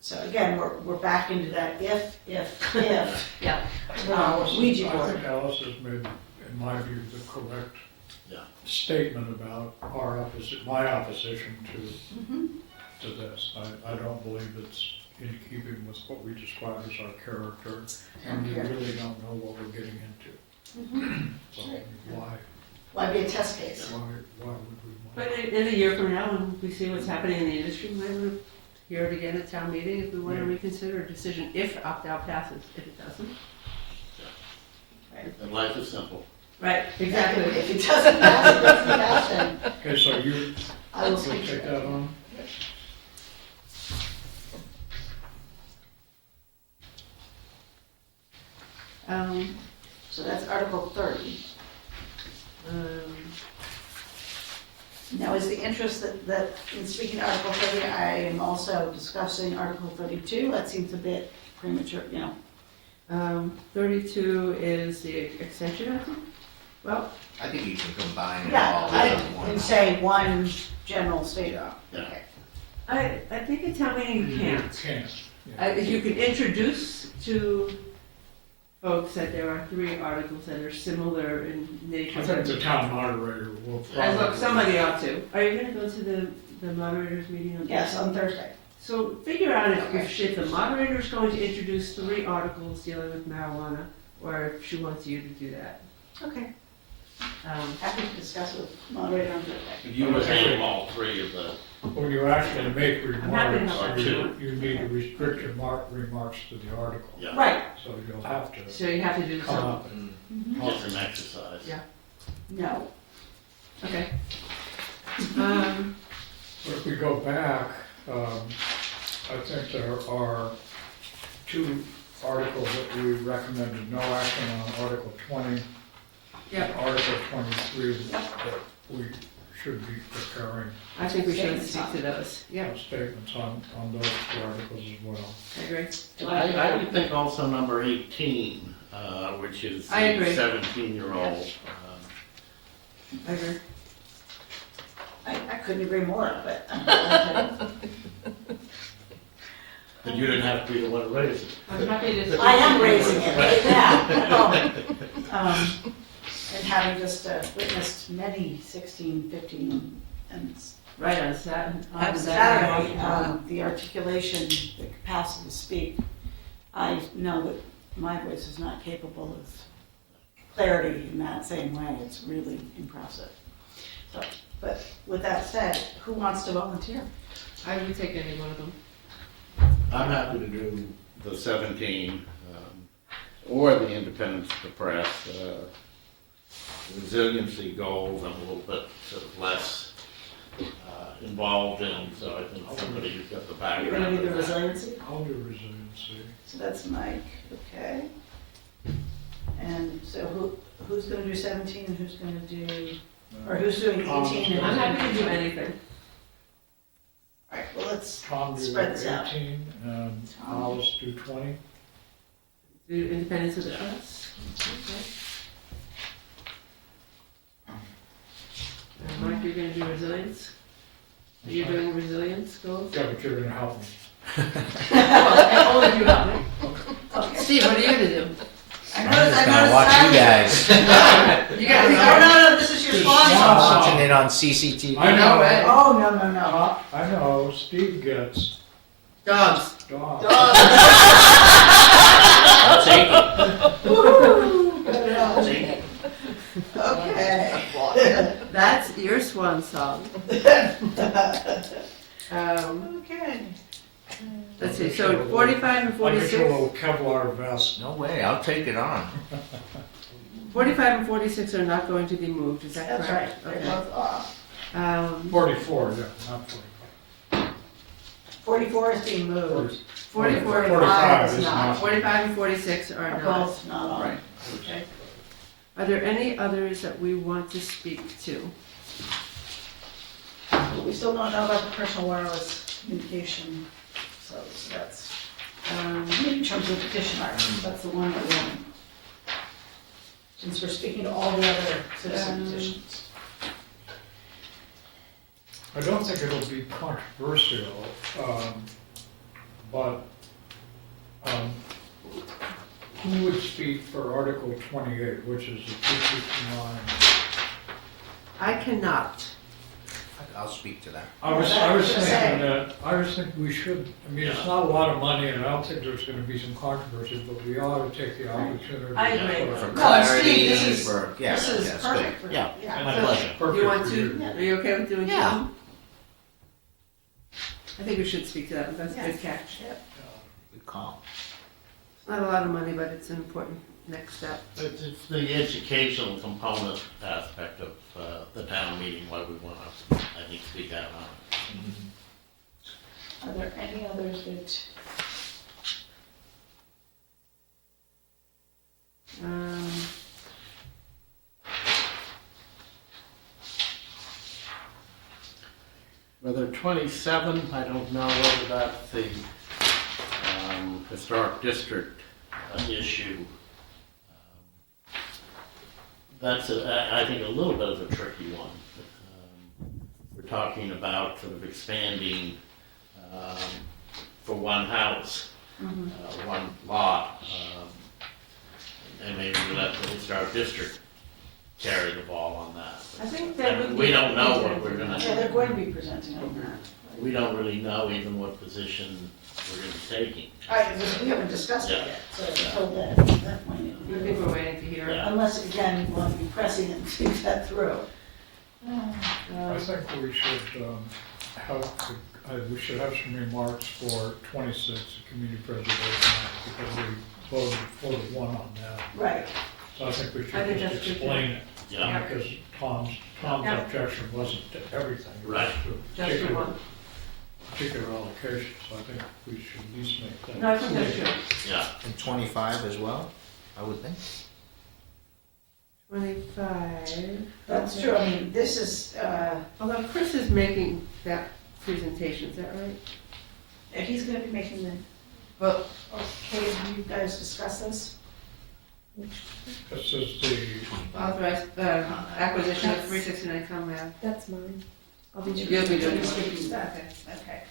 So again, we're back into that if, Yeah. Ouija I board. think Alice has made, in my view, the correct Yeah. statement about my opposition Mhm. to this. I don't believe it's in keeping with what we describe as our character, and we Okay. really don't know what we're getting into. So Why be a test case? why would we want? But in a year from now, when we see what's happening in the industry, we might want to hear it again at town meeting if we want to reconsider a decision, if opt-out passes. If it doesn't. And life is simple. Right, exactly. If it doesn't pass, it doesn't pass, then Okay, so you I will will speak to take it. that on? So that's Article 30. Now, is the interest that in speaking to Article 30, I am also discussing Article 32? That seems a bit premature, 32 is the extension, I think. Well, I think you can combine it Yeah, all I into one. can say one general statement. Yeah. Okay. I think at town meeting you can't. Can't. yeah. You can introduce to folks that there are 3 articles that are similar in nature. I think the town moderator will And look, probably. somebody ought to. Are you gonna go to the moderator's meeting on Thursday? Yes, on Thursday. So figure out Okay. if the moderator's going to introduce 3 articles dealing with marijuana, or if she wants you to do that. Okay. Happy to discuss with moderator on Thursday. You would handle all 3 of the, When you actually make happy to remarks, help you need to restrict your remarks to the article. yeah, Right, So you'll have to So you have to do come some, up and just an exercise. Yeah. no. okay. But if we go back, I think there are 2 articles that we recommended no action on, Article 20 Yeah, and Article 23, that we should be preparing I think we should speak to those. Yeah, statements on those 2 articles as well. I agree. I would think also number 18, which is I agree. the 17-year-old. I agree. I couldn't agree more, but. And you didn't have to be the one to raise it. I'm happy to. I am raising it right now, at home. And having just witnessed many 16, 15, and Right on Saturday. on Saturday, the articulation, the capacity to speak, I know that my voice is not capable of clarity in that same way. It's really impressive. So, but with that said, who wants to volunteer? I would take any one of them. I'm happy to do the 17, or the independence of the press. Resiliency goals I'm a little bit sort of less involved in, so I think somebody who's got the You're gonna background. do the of that. resiliency? I'll do resiliency. So that's Mike, okay. And so who's gonna do 17 and who's gonna do, or who's doing 18 and? I'm happy to do anything. All right, well, let's Tom do spread this out. 18, and Alice do 20. Do independence of the press. Okay. And Mike, you're gonna do resilience? Are you doing resilience goals? Yeah, but you're gonna help me. Well, only if you help me. Okay. Steve, what are you gonna do? I I'm noticed, just I gonna noticed. watch you that. guys. You Oh, gotta no, this is your Just sponsor. sponsor. Watching it on CCTV. I know. right? Oh, no. I know, Steve gets Dogs. dogs. I'll take it. Woo, good enough. Take it. Okay. That's, you're fun song. Okay. Let's see, so 45 and I'll get you a 46, little Kevlar vest. No way, I'll take it on. 45 and 46 are not going to be moved, is that That's right, correct? they both are. 44, yeah, not 45. 44 is being moved. 44 and 45 is is not. not. 45 and 46 are Are not. both not on. Right. Okay. Are there any others that we want to speak to? We still don't know about the personal wireless communication, so that's, in terms of petition articles, that's the one that we want. Since we're speaking to all the other citizen petitions. I don't think it'll be controversial, but who would speak for Article 28, which is the 269? I cannot. I'll speak to that. I was Yeah, I was gonna thinking say. that, I was thinking we should, I mean, it's not a lot of money, and I don't think there's gonna be some controversy, but we ought to take the opportunity. I agree. For to- No, clarity, Steve, this is- for, yeah, This is yeah, it's perfect good. for, Yeah, yeah. my So- pleasure. Perfect You want for to, you. are you okay with doing Yeah. June? I think we should speak to that, that's a Yeah. good catch. Good call. Not a lot of money, but it's an important next step. It's the educational component aspect of the town meeting, why we want to, I think, speak out on it. Are there any others that, Whether 27, I don't know whether that's the historic district issue. That's, I think, a little bit of a tricky one. We're talking about sort of expanding for one house, one lot, and maybe we let the historic district carry the ball on that. I think that would be. We don't know what we're gonna yeah, they're going to be presenting on that. We don't really know even what position we're gonna be taking. We haven't discussed it Yeah. yet, so until that point. I think we're waiting to hear. Yeah. Unless, again, you want to be pressing and think that through. I think we should we should have some remarks for 26, the Community Preservation Act, because we voted 4-1 on that. Right, So I think we I think should that's just good, explain it, Yeah, because Tom's Yeah. objection wasn't to everything. It was Right. to Just the one. particular allocation, so I think we should at least make that. No, I think that's clear. good. yeah. And 25 as well, I would think. 25. that's true, I mean, this is, Although Chris is making that presentation, is that right? he's gonna be making the, Well, okay, have you guys discussed this? This is the, authorized acquisition of 369 Conrad. That's mine. I'll be You'll doing be it. doing Just it. speaking to that. Okay. Okay.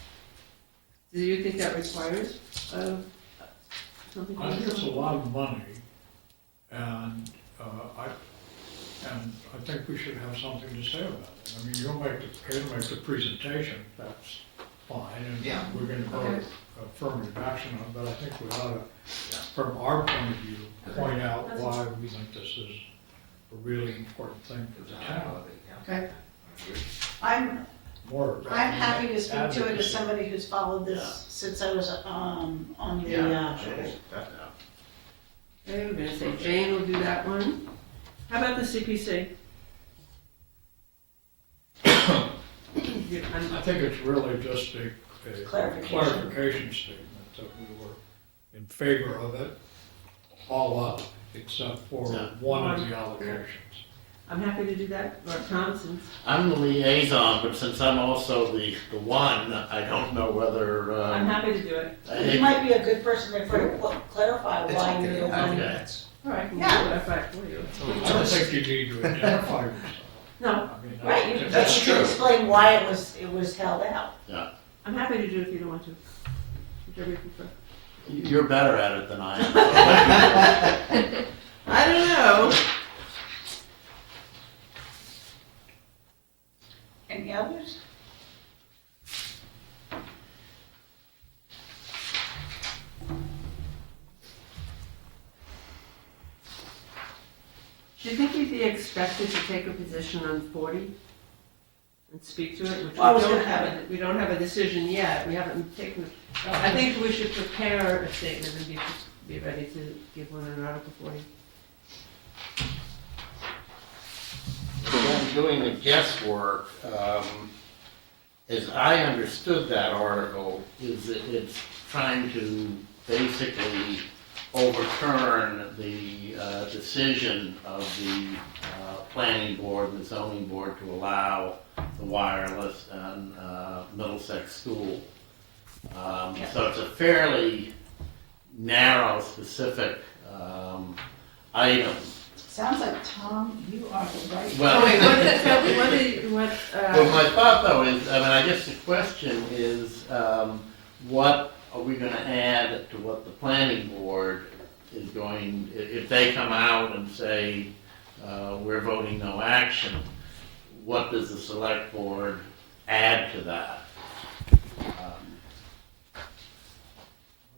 Do you think that requires something? I think it's a lot of money, and I think we should have something to say about it. I mean, you'll make the presentation, that's fine, and Yeah. we're gonna vote Okay. affirmative action on it, but I think we ought to, from our point of view, point out why we think this is a really important thing for the town. Okay. I'm More. happy to speak to it as advocacy. somebody who's followed Yeah. this since I was, on the, Okay, we're gonna say Jane will do that one. How about the CPC? I think it's really just a Clarification. clarification statement that we were in favor of it, all up, except for Yeah. one of the allocations. I'm happy to do that, or Thompson. I'm the liaison, but since I'm also the one, I don't know whether, I'm happy to do it. You might be a good person to clarify It's why okay. you're the I one. think Okay. that's- All right, I can do Yeah. that for you. I don't think you need to identify yourself. No, I mean, Right, you That's you can true. explain why it was held out. I'm happy to do it if you don't want to. Whichever you prefer. you're better at it than I am. I don't know. Any others? Do you think you'd be expected to take a position on 40? and speak to it, which Well, I was we don't gonna have, have we don't have a decision yet, we haven't taken, I think we should prepare a statement and be ready to give one in Article 40. When doing the guesswork, as I understood that article, is that it's trying to basically overturn the decision of the planning board and the zoning board to allow the wireless in Middlesex School. So it's a fairly narrow, specific item. Sounds like, Tom, you are the right. Well- Oh, wait, what, Well, my thought though is, I mean, I guess the question is, what are we gonna add to what the planning board is going, if they come out and say, we're voting no action, what does the select board add to that?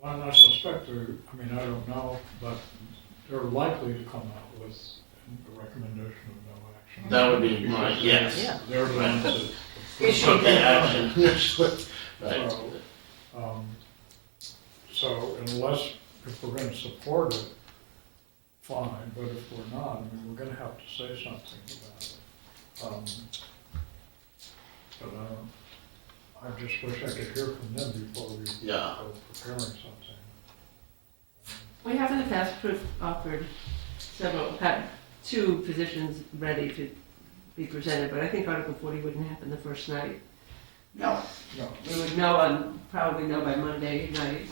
I suspect they're, I mean, I don't know, but they're likely to come out with a recommendation of no action. That would be my, Because yes. Yeah. They're the ones that. Issue the action. Right. So unless, if we're gonna support it, fine, but if we're not, I mean, we're gonna have to say something about it. But I just wish I could hear from them before we Yeah. go preparing something. we have in the past offered had 2 positions ready to be presented, but I think Article 40 wouldn't happen the first night. No, No, We would know probably know by Monday night,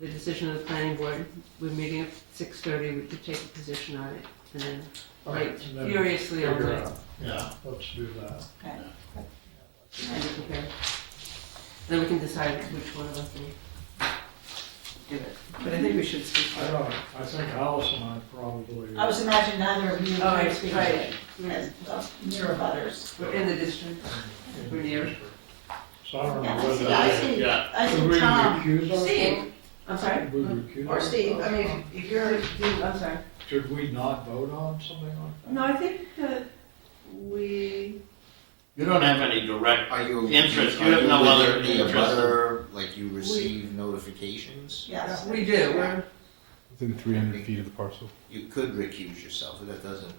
the decision of the planning board. We're meeting at 6:30, we could take a position on it, and then wait and then furiously all figure night. out. Yeah. Let's do that. okay. And be prepared. Then we can decide which one of us will do it. But I think we should speak. I don't, I think Alice and I probably. I was imagining neither of you Oh, would right, speak right. as near butters. We're in the district. We're near. So I don't know Yeah, I whether. see, I see, Yeah. I Should see we Tom, recuse ourselves? Steve, I'm sorry? Should we recuse or Steve, I ourselves? mean, if you're, I'm sorry. Should we not vote on something like that? No, I think that we, You don't have any direct, Are you? Interest, you are have no within other the interest. abutter, like you receive notifications? yes. we do. We're, Within 300 feet of the parcel. You could recuse yourself, but that doesn't,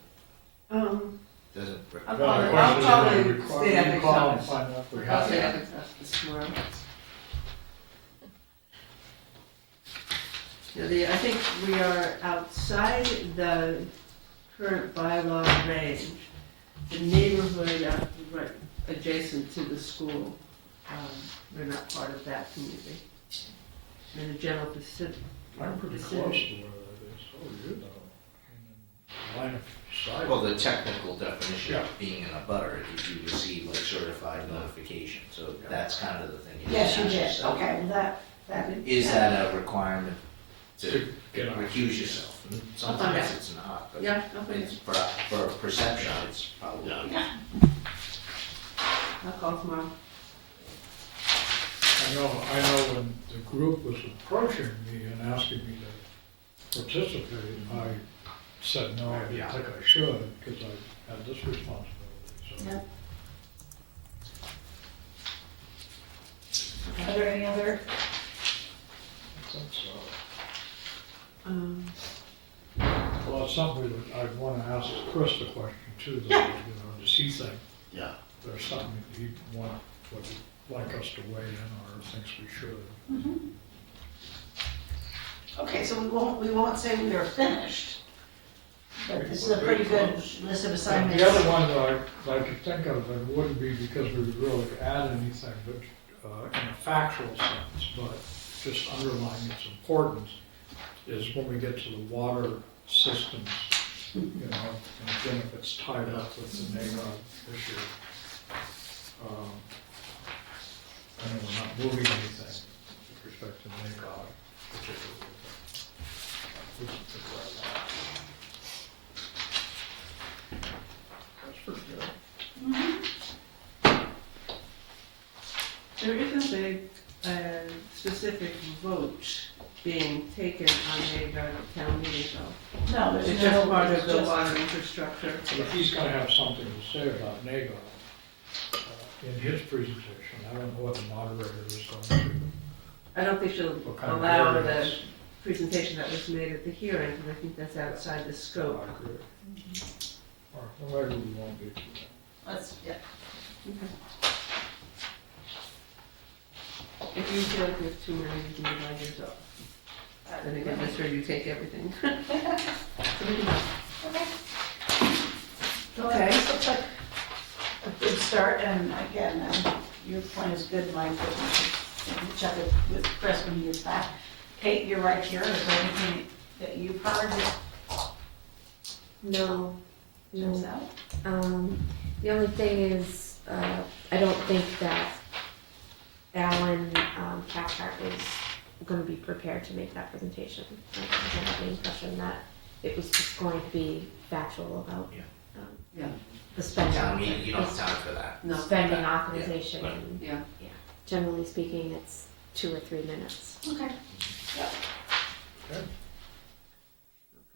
um, doesn't. I'll No, call the it, question I'll is, call we it require- state we ethics call and office. find out if we I'll have state to. ethics office tomorrow. I think we are outside the current bylaw range. The neighborhood right adjacent to the school, we're not part of that community. In the general Pacific. I'm pretty close to where that is, oh, you know. I mean, line of sight. Well, the technical definition Yeah. of being an abutter is you receive like certified notification, so that's kind of the thing. Yes, you ask did, yourself, okay, well, that. Is that a requirement to To get on. recuse yourself? And I'll find sometimes out. it's not, but Yeah, I'll put it's it, for perception, it's probably. Yeah. I'll call tomorrow. I know when the group was approaching me and asking me to participate, I said, no, I didn't think I should, because I had this responsibility, so. Yep. Are there any other? I think so. Well, it's something that I'd want to ask Chris the question too, though, you know, does he think yeah. there's something that he'd would like us to weigh in or thinks we should? Okay, so we won't say we are finished, but this is a pretty good list of assignments. The other one that I could think of, and it wouldn't be because we would really add anything, but in a factual sense, but just underlying its importance, is when we get to the water systems, you know, and again, if it's tied up with the NAGOG issue. I know we're not moving anything with respect to NAGOG particularly, but we can figure out that. That's pretty good. There isn't a specific vote being taken on a town meeting though. No, there's It's no. just part of it's the just- water infrastructure. But if he's gonna have something to say about NAGOG, in his presentation. I don't know what the moderator is going to. I don't think she'll What kind of allow the areas? presentation that was made at the hearing, because I think that's outside the scope. I agree. Or maybe we won't be. Let's, yeah. If you feel like there's too many, you can divide yourself. Then again, that's where you take everything. So we can- Well, Okay. this looks like a good start, and again, your point is good, Mike, but we can check it with Chris when he gets back. Kate, you're right here, is there anything that you've heard that No, jumps no. out? The only thing is, I don't think that Alan Cathcart is gonna be prepared to make that presentation. I have the impression that it was just going to be factual about, Yeah. Yeah. the spending. Town meeting, you don't have time for that. No. Spending authorization, Yeah. and Yeah. generally speaking, it's 2 or 3 minutes. Okay. Okay.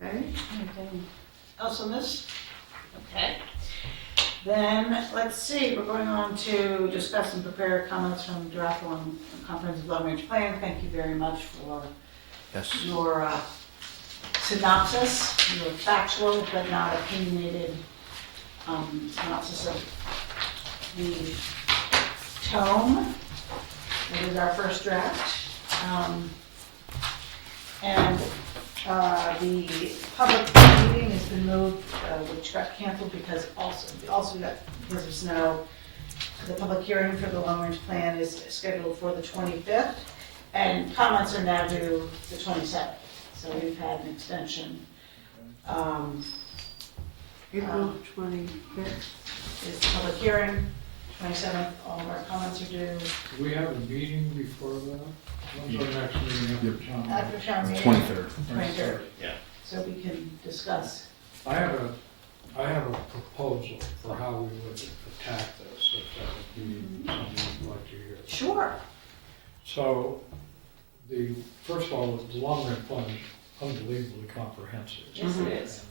Anything else on this? Okay. Then, let's see, we're going on to discuss and prepare comments from draft one comprehensive long-range plan. Thank you very much for Yes. your synopsis, your factual but not opinionated synopsis of the tome. It is our first draft. And the public meeting has been moved, which got canceled because because of snow. The public hearing for the long-range plan is scheduled for the 25th, and comments are now due the 27th. So we've had an extension. April 25th. Is the public hearing, 27th, all of our comments are due. Do we have a meeting before that? When's our next meeting after town? After town meeting. 23rd. 23rd. Yeah. So we can discuss. I have a proposal for how we would attack this, if that would be something you'd like to hear. Sure. So, first of all, the long-range plan is unbelievably comprehensive. Yes, it is.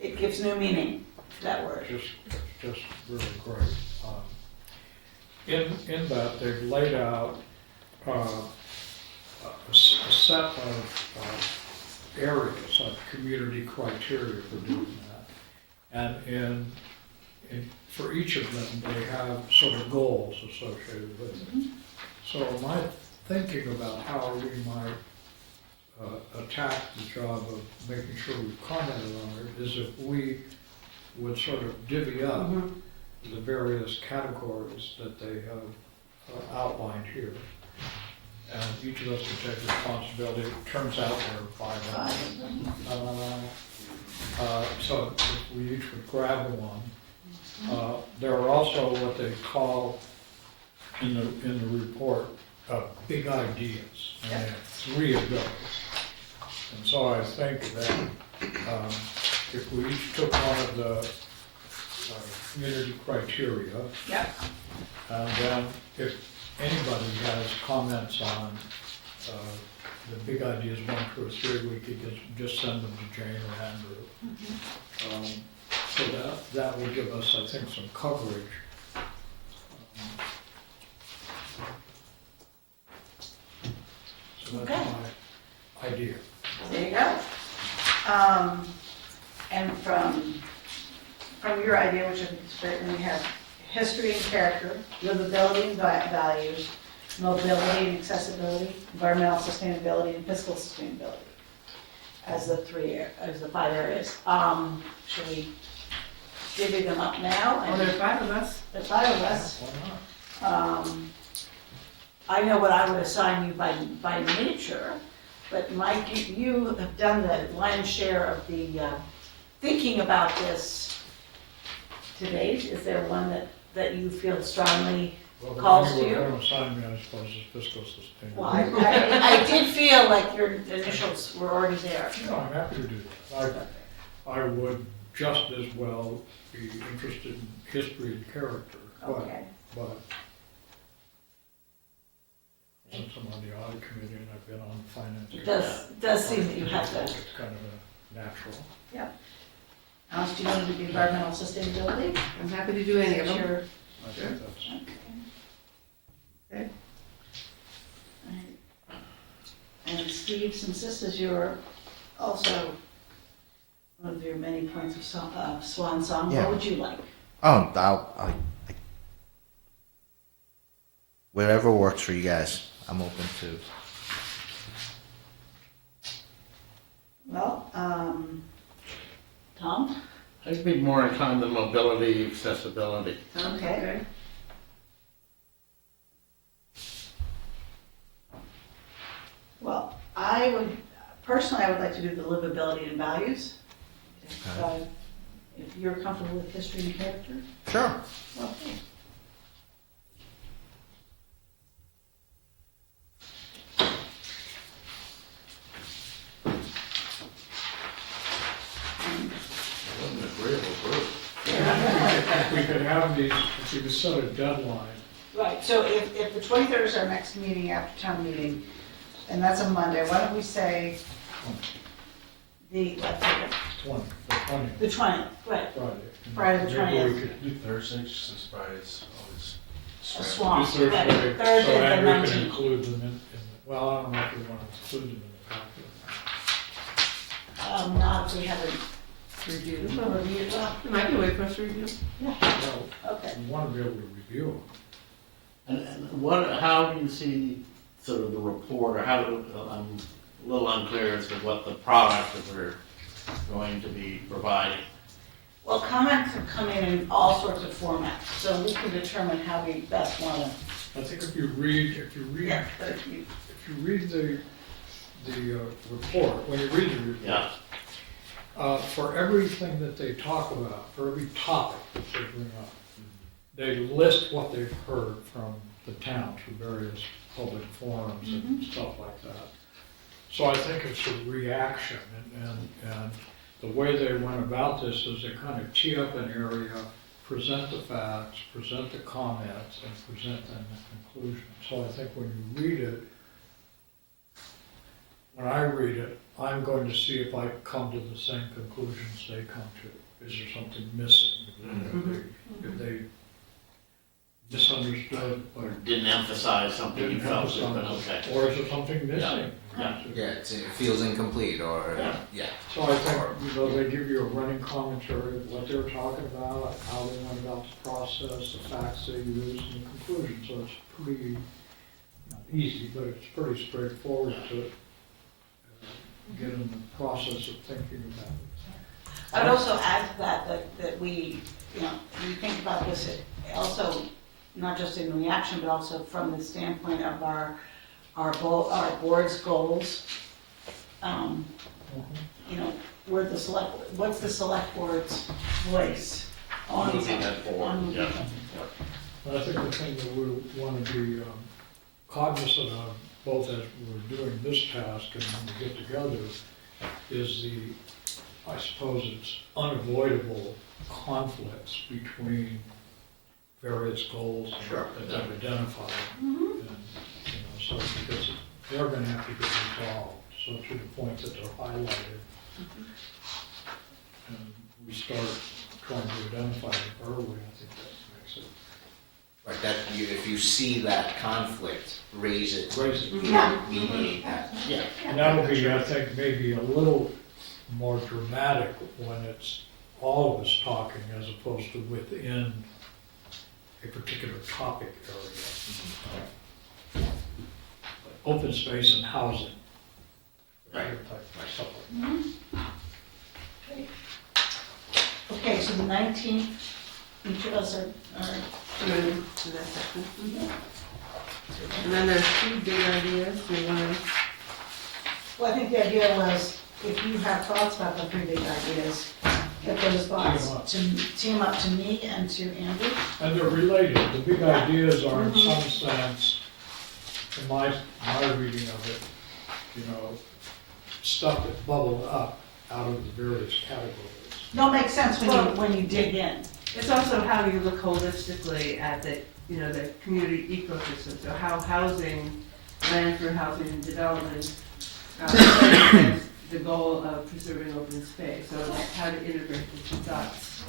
And, It gives new meaning to that word. just really great. In that, they've laid out a set of areas of community criteria for doing that. And for each of them, they have sort of goals associated with it. So my thinking about how we might attack the job of making sure we've commented on it is if we would sort of divvy up the various categories that they have outlined here. And each of us would take responsibility. It turns out there are 5 of them. So if we each would grab one. There are also what they call in the report, big ideas. And there are 3 of those. And so I think that if we each took one of the community criteria, Yep. and then if anybody has comments on the big ideas 1, 2, or 3, we could just send them to Jane or Andrew. So that would give us, I think, some coverage. So that's Okay. my idea. There you go. And from your idea, which I think is great, we have history and character, livability and values, mobility and accessibility, environmental sustainability, and fiscal sustainability as the 5 areas. Should we divvy them up now? Well, there are 5 of us. There's 5 of us. Why not? I know what I would assign you by nature, but Mike, you have done the lion's share of the thinking about this to date. Is there one that you feel strongly calls to Well, you? the one you were going to assign me, I suppose, is fiscal sustainability. Well, I did feel like your initials were already there. No, I'm happy to do that. I would just as well be interested in history and character, Okay. but since I'm on the audit committee and I've been on the finance. It does seem that you have to. It's kind of a natural. Alice, do you want to do the environmental sustainability? I'm happy to do any of Is them. your- I think that's Steve, since this is your, also one of your many points of swan song, Yeah. what would you like? Oh, whatever works for you guys. I'm open to. Well, Tom? I'd be more inclined to mobility, accessibility. Okay. Well, personally, I would like to do the livability and values. If you're comfortable with history and character, Sure. okay. What an agreeable group. If we could have these, if we could set a deadline, Right, so if the 23rd is our next meeting after town meeting, and that's a Monday, why don't we say let's see, 20, the 20th, the 20th, right, Friday. Friday the Maybe 20th. we could Do Thursday, since Friday's always. A do swamp, Thursday, right, so Thursday that the we can 19th. include them well, I don't know if we want to include them in the packet. Not if we haven't Review. reviewed, well, It might be a way for us to review. yeah, Well, okay. we want to be able to review them. And how do you see sort of the report, or I'm a little unclear as to what the product that we're going to be providing. Well, comments have come in all sorts of formats, so we can determine how we best want to, I think if you read yeah, but if you, if you read the report, when you read the report, Yeah, for everything that they talk about, for every topic that they bring up, they list what they've heard from the town through various public forums and stuff like that. So I think it's a reaction, and the way they went about this is they kind of tee up an area, present the facts, present the comments, and present then the conclusion. So I think when you read it, when I read it, I'm going to see if I come to the same conclusions they come to. Is there something missing? If they misunderstood, or didn't emphasize something you felt, but okay. or is there something missing? Yeah. Yeah, it feels incomplete, or yeah. So I think, they give you a running commentary of what they're talking about, how they went about the process, the facts they used, and the conclusion. So it's pretty, not easy, but it's pretty straightforward to get in the process of thinking about it. I would also add to that we, we think about this also, not just in reaction, but also from the standpoint of our board's goals. What's the select board's voice on Moving that forward, on moving yeah. something forward? But I think the thing that we want to be cognizant of, both as we're doing this task and when we get together, is I suppose it's unavoidable conflicts between various goals Sure. that they've identified. And, so because they're going to have to get resolved, so to the point that they're highlighted. And we start trying to identify them early, I think that makes it. Right, that if you see that conflict, raise it, Yeah. mediate that. Yeah. And that'll be, I think, maybe a little more dramatic when it's all of us talking as opposed to within a particular topic area. Open space and housing. Right. Type stuff like Okay, so the 19th, each of us are Doing to that section. And then there's two big ideas. We want to well, I think the idea was, if you have thoughts about the three big ideas, get those thoughts team up to me and to Andrew. And they're related. The big ideas are in some sense, in my reading of it, stuff that bubbled up out of the various categories. No, it makes sense when you dig in. It's also how you look holistically at the community ecosystem. So how housing, land for housing and development, serves the goal of preserving open space. So it's how to integrate the two thoughts.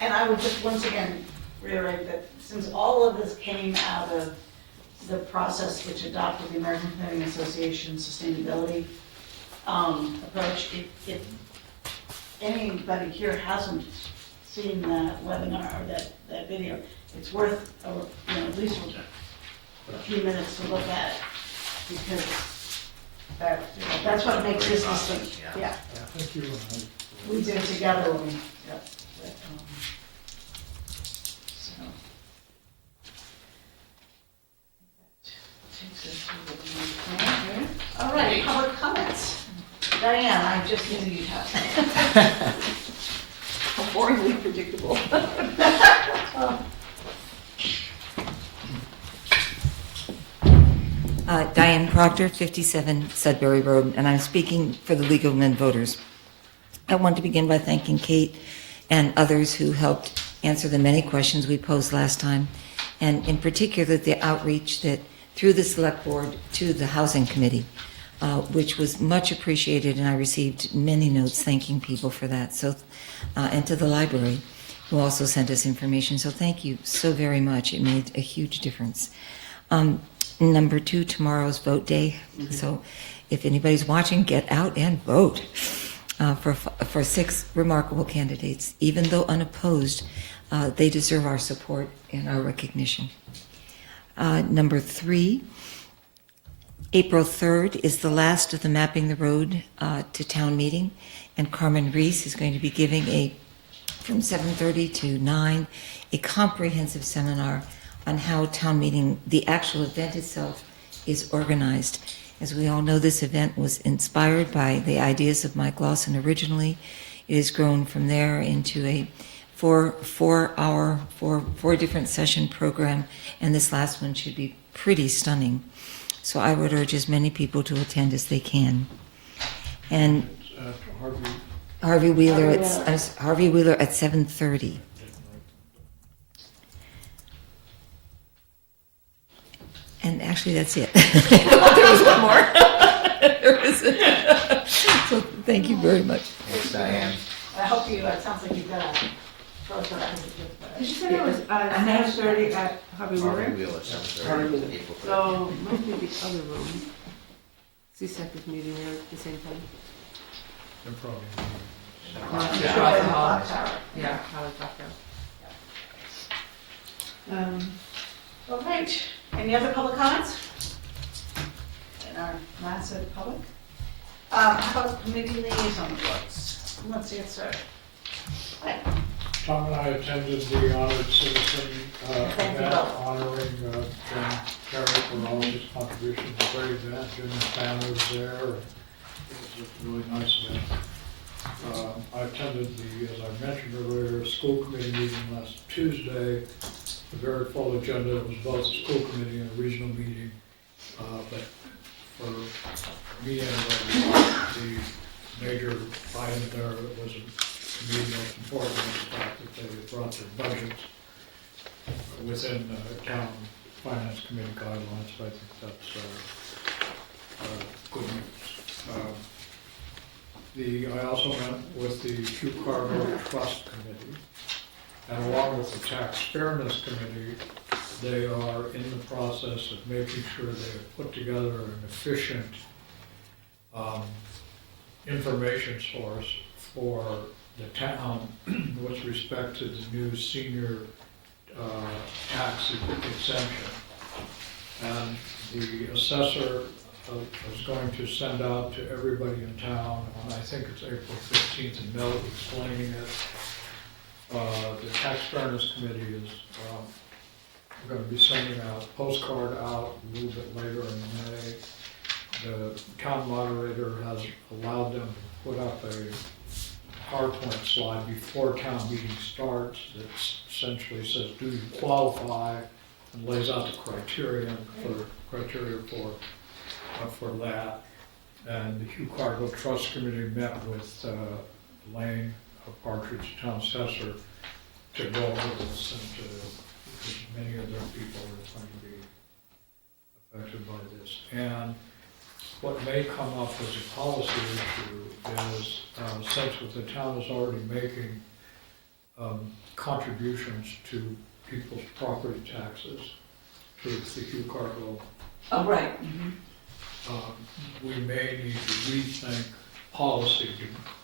And I would just once again reiterate that since all of this came out of the process which adopted the American Planning Association sustainability approach. If anybody here hasn't seen that webinar or that video, it's worth at least a few minutes to look at it, because that's what makes this distinct. Yeah, Thank you. we did it together when we, so. Takes us to the main plan. All right, public comments. Diane, I just knew you'd have. How boringly predictable. Diane Proctor, 57 Sudbury Road, and I'm speaking for the League of Women Voters. I want to begin by thanking Kate and others who helped answer the many questions we posed last time, and in particular the outreach that through the Select Board to the Housing Committee, which was much appreciated, and I received many notes thanking people for that. So, and to the library, who also sent us information. So thank you so very much. It made a huge difference. Number 2, tomorrow's vote day. So if anybody's watching, get out and vote for 6 remarkable candidates. Even though unopposed, they deserve our support and our recognition. Number 3, April 3rd is the last of the Mapping the Road to Town meeting, and Carmen Reese is going to be giving from 7:30 to 9, a comprehensive seminar on how town meeting, the actual event itself, is organized. As we all know, this event was inspired by the ideas of Mike Lawson originally. It has grown from there into a four different session program, and this last one should be pretty stunning. So I would urge as many people to attend as they can. And Harvey Wheeler at 7:30. And actually, that's it. There was one more. There isn't. So thank you very much. Thanks, Diane. I hope you, it sounds like you've got a. Did you say it was 7:30 at Harvey Harvey Wheeler? Wheeler, 7:30, Harvey Wheeler. April 3rd. So, might be the other room. It's the separate meeting there at the same time. They're probably. Yeah, Sure, Hall. Clock Tower. Yeah, Howard Buckner. All right, any other public comments? In our massive public? How about committee liaison reports? Who wants to get started? Hi. Tom and I attended the honored citizen Thank you event both. honoring Jim Carey for all his contributions. A great event. Jim and his family was there. It was a really nice event. I attended as I mentioned earlier, school committee meeting last Tuesday. A very full agenda. It was both a school committee and a regional meeting. But for me anyway, the major item there that was to me most important was the fact that they brought their budgets within town finance committee guidelines. So I think that's good news. I also met with the Hugh Cargo Trust Committee, and along with the Tax Fairness Committee, they are in the process of making sure they have put together an efficient information source for the town with respect to the new senior tax exemption. And the assessor is going to send out to everybody in town on, I think it's April 15th, a note explaining it. The Tax Fairness Committee is going to be sending out a postcard out a little bit later in May. The town moderator has allowed them to put up a PowerPoint slide before town meeting starts that essentially says, do you qualify, and lays out the criteria for that. And the Hugh Cargo Trust Committee met with Elaine Partridge, town assessor, to go over this and because many of their people are going to be affected by this. And what may come up as a policy issue is, since the town is already making contributions to people's property taxes, to the Hugh Cargill, Oh, right. we may need to rethink policy.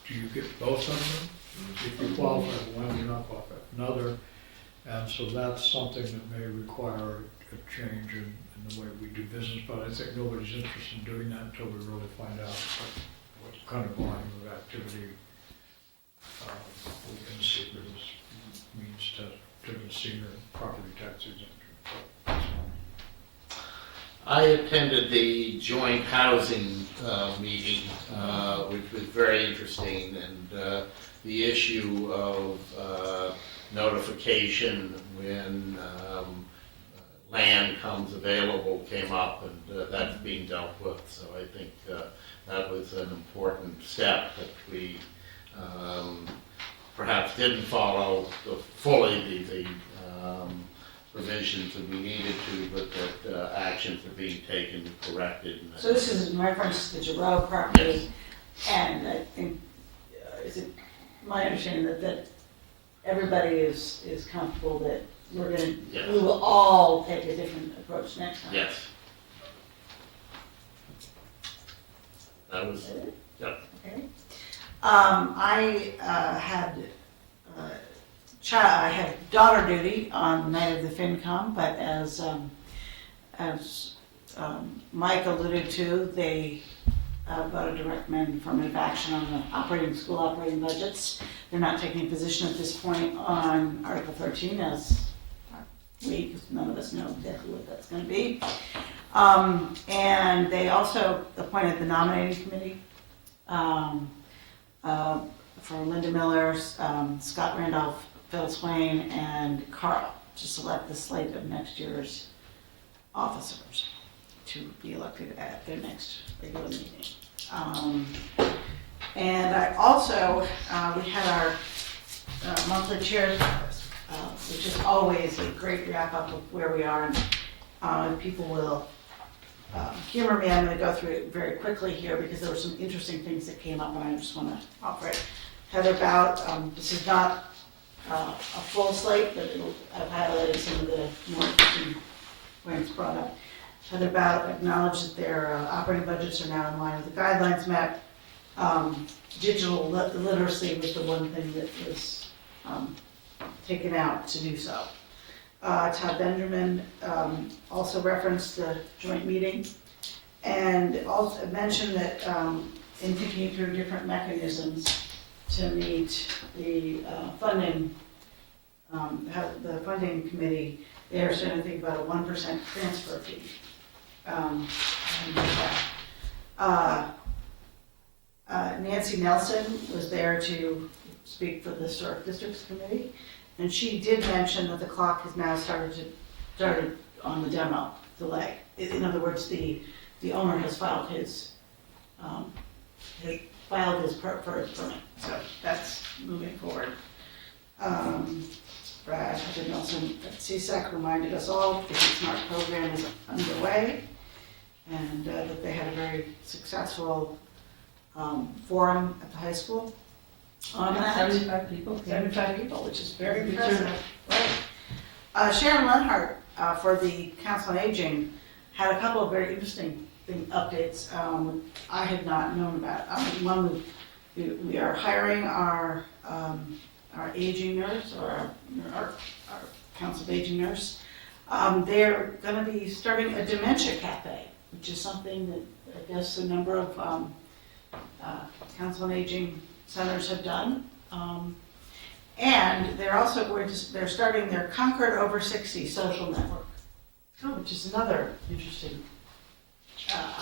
Do you get both of them? If you qualify for one, you're not qualified for another. And so that's something that may require a change in the way we do business, but I think nobody's interested in doing that until we really find out what kind of volume of activity within the secret means to the senior property tax exemption. I attended the joint housing meeting, which was very interesting, and the issue of notification when land comes available came up, and that's being dealt with. So I think that was an important step that we perhaps didn't follow fully the provisions that we needed to, but that actions are being taken to correct it. So this is in reference to the Giroux property, and I think, is it my understanding that everybody is comfortable that we're gonna, Yes. we will all take a different approach next time? Yes. That was, yep. Okay. I had daughter duty on the night of the FinCom, but as Mike alluded to, they voted to recommend affirmative action on the school operating budgets. They're not taking a position at this point on Article 13, as because none of us know exactly what that's going to be. And they also appointed the nominating committee for Linda Miller, Scott Randolph, Phil Swain, and Carl to select the slate of next year's officers to be elected at their next regular meeting. And I also, we had our monthly chairs breakfast, which is always a great wrap-up of where we are. And people will humor me. I'm going to go through it very quickly here because there were some interesting things that came up, and I just want to offer it. Heather Bout, this is not a full slate, but I've highlighted some of the more interesting points brought up. Heather Bout acknowledged that their operating budgets are now in line with the guidelines met. Digital literacy was the one thing that was taken out to do so. Todd Benjamin also referenced the joint meeting and also mentioned that in thinking through different mechanisms to meet the funding, the funding committee, they are starting to think about a 1% transfer fee. Nancy Nelson was there to speak for the Historic Districts Committee, and she did mention that the clock has now started on the demo delay. In other words, the owner has filed his permit, so that's moving forward. Brad Nelson at CSAC reminded us all that the SMART program is underway, and that they had a very successful forum at the high school on that. 75 people. 75 people, which is very impressive. Right. Sharon Lenhart for the Council on Aging had a couple of very interesting updates I had not known about. One, we are hiring our aging nurse, or our Council of Aging nurse. They're going to be starting a dementia cafe, which is something that I guess a number of Council on Aging centers have done. And they're also they're starting their Concord Over 60 social network, which is another interesting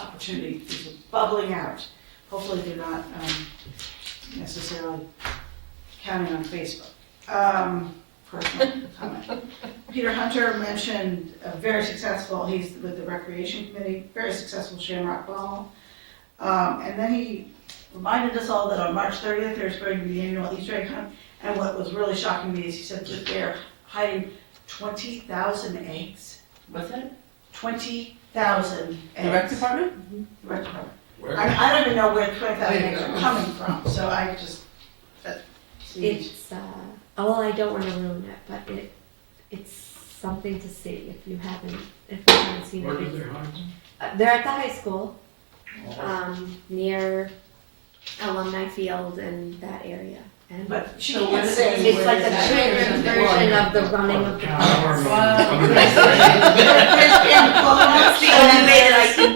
opportunity. These are bubbling out. Hopefully they're not necessarily counting on Facebook. Personal comment. Peter Hunter mentioned a very successful, he's with the Recreation Committee, very successful Shamrock Ball. And then he reminded us all that on March 30th, there's going to be the annual Easter egg hunt. And what was really shocking me is he said that they're hiding 20,000 eggs. What's that? 20,000 eggs. The rec department? Rec department. Where? I don't even know where 20,000 eggs are coming from, so I just, that seems. It's, well, I don't want to ruin it, but it's something to see if you haven't seen Where it. did they hide them? They're at the high school, near Alumni Field and that area. And But she So can't what- say. it's like a children's version of the running of the bus. That's the only way that I can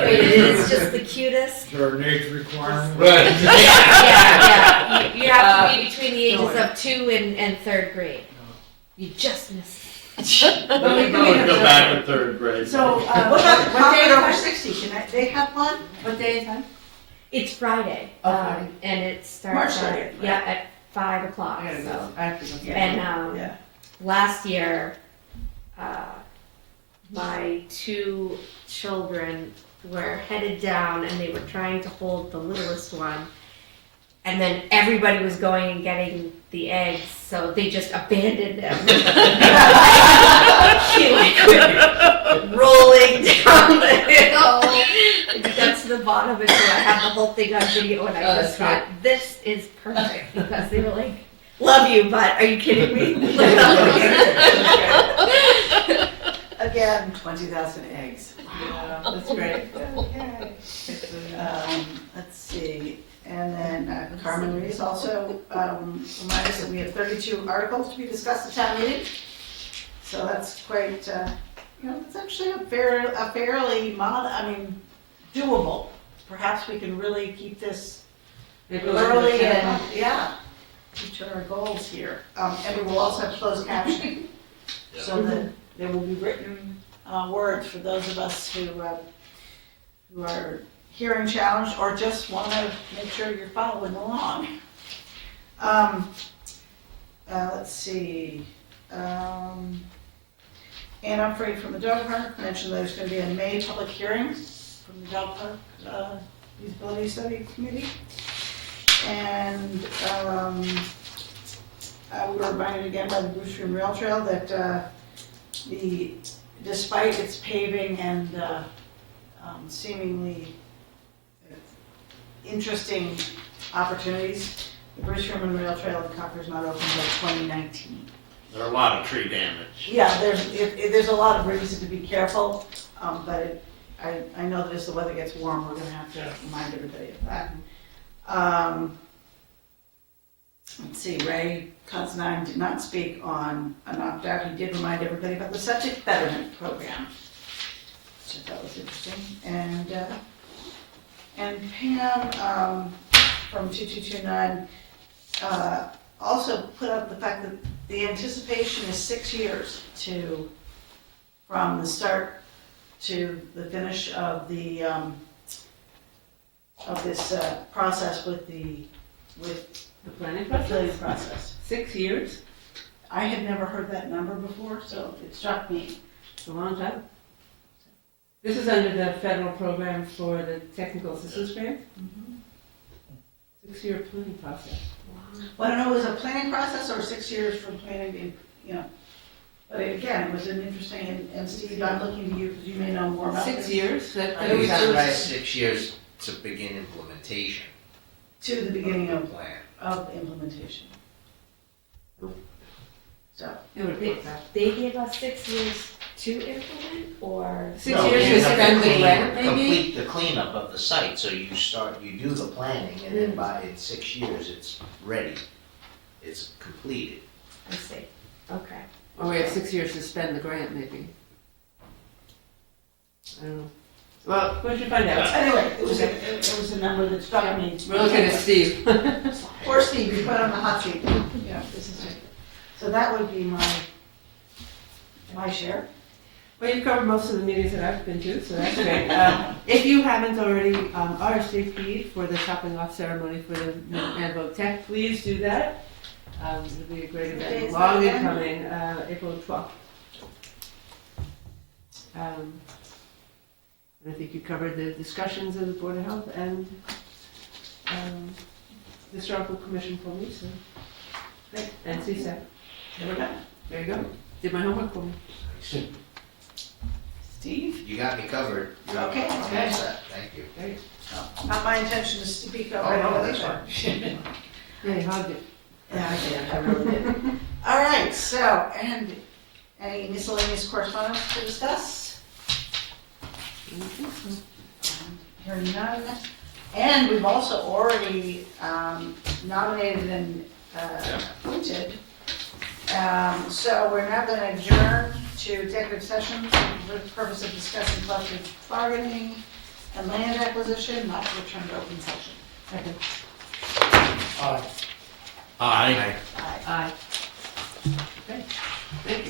rate it. It's just the cutest. Is there an age requirement? Right. Yeah. You have to be between the ages of 2 and 3rd grade. You just missed it. But we do Go have back to third grade. So, What about the what day Concord over is 60? They have one? What day is that? It's Friday, Okay. and it March starts 30th, right? at 5 o'clock. I gotta go, So. I have to go. And Yeah. last year, my 2 children were headed down, and they were trying to hold the littlest one, and then everybody was going and getting the eggs, so they just abandoned him. He like went rolling down the hill. It got to the bottom of it, so I have the whole thing on video, and I Oh, just that's thought, this is perfect, because they were like, love you, but are you kidding me? Again, 20,000 eggs. Yeah, that's great. Okay. Let's see, and then Carmen Reese also reminded us that we have 32 articles to be discussed at town meeting. So that's quite, it's actually a fairly doable. Perhaps we can really keep this It goes into early 10 and, o'clock. yeah, reach our goals here. And we will also have closed captioning, so that there will be written words for those of us who are hearing challenged or just want to make sure you're following along. Let's see. Ann Humphrey from the dog park mentioned there's going to be a May public hearing from the dog park usability study committee. And we were reminded again by the Bruce Room Rail Trail that despite its paving and seemingly interesting opportunities, the Bruce Room Rail Trail in Concord is not open until 2019. There are a lot of tree damage. Yeah, there's a lot of reason to be careful, but I know that as the weather gets warm, we're gonna have to remind everybody of that. Let's see, Ray Considine did not speak on an opt-out. He did remind everybody about the subject betterment program, which I thought was interesting. And Pam from 2229 also put up the fact that the anticipation is 6 years from the start to the finish of this process with the The planning affiliate process? process. 6 years? I had never heard that number before, so it struck me. It's a long time. This is under the federal program for the technical assistance grant? 6-year planning process. Well, I don't know, was it a planning process or 6 years from planning to, But again, it was an interesting, and Steve, I'm looking to you because you may know more about this. 6 years? That I think sounds it's right. 6 years to begin implementation To the beginning of of the plan. implementation. So, It would be that. They gave us 6 years to implement, or? 6 No, years you to have spend the clean- grant, maybe? Complete the cleanup of the site, so you do the planning, and then in 6 years, it's ready. It's completed. I see, okay. Or we have 6 years to spend the grant, maybe. I don't know. Well, we should find out. anyway, it was a number that struck me. We're looking at Steve. Poor Steve, you put on the hot seat. This is it. So that would be my share. Well, you've covered most of the meetings that I've been to, so that's great. If you haven't already RSVP'd for the topping off ceremony for the Manvo Tech, please do that. It'll be a great What day event, is long that and again? coming, April 12th. I think you covered the discussions of the Board of Health and Historical Commission for me, so. And CSAC. There we go. There you go. Did my homework for me. Steve? You got me covered. You're Okay, I'm all good. set. Thank you. Great. Not my intention to speak up. Oh, no, right that's away. Yeah, you hugged it. Yeah, I did, I really did. All right, so, and Any miscellaneous correspondence to discuss? Hearing none. And we've also already nominated and appointed. So we're now going to adjourn to executive session for the purpose of discussing collective bargaining and land acquisition, not to return to open session. Second. Aye. Aye. Aye. Aye. Okay, thank you.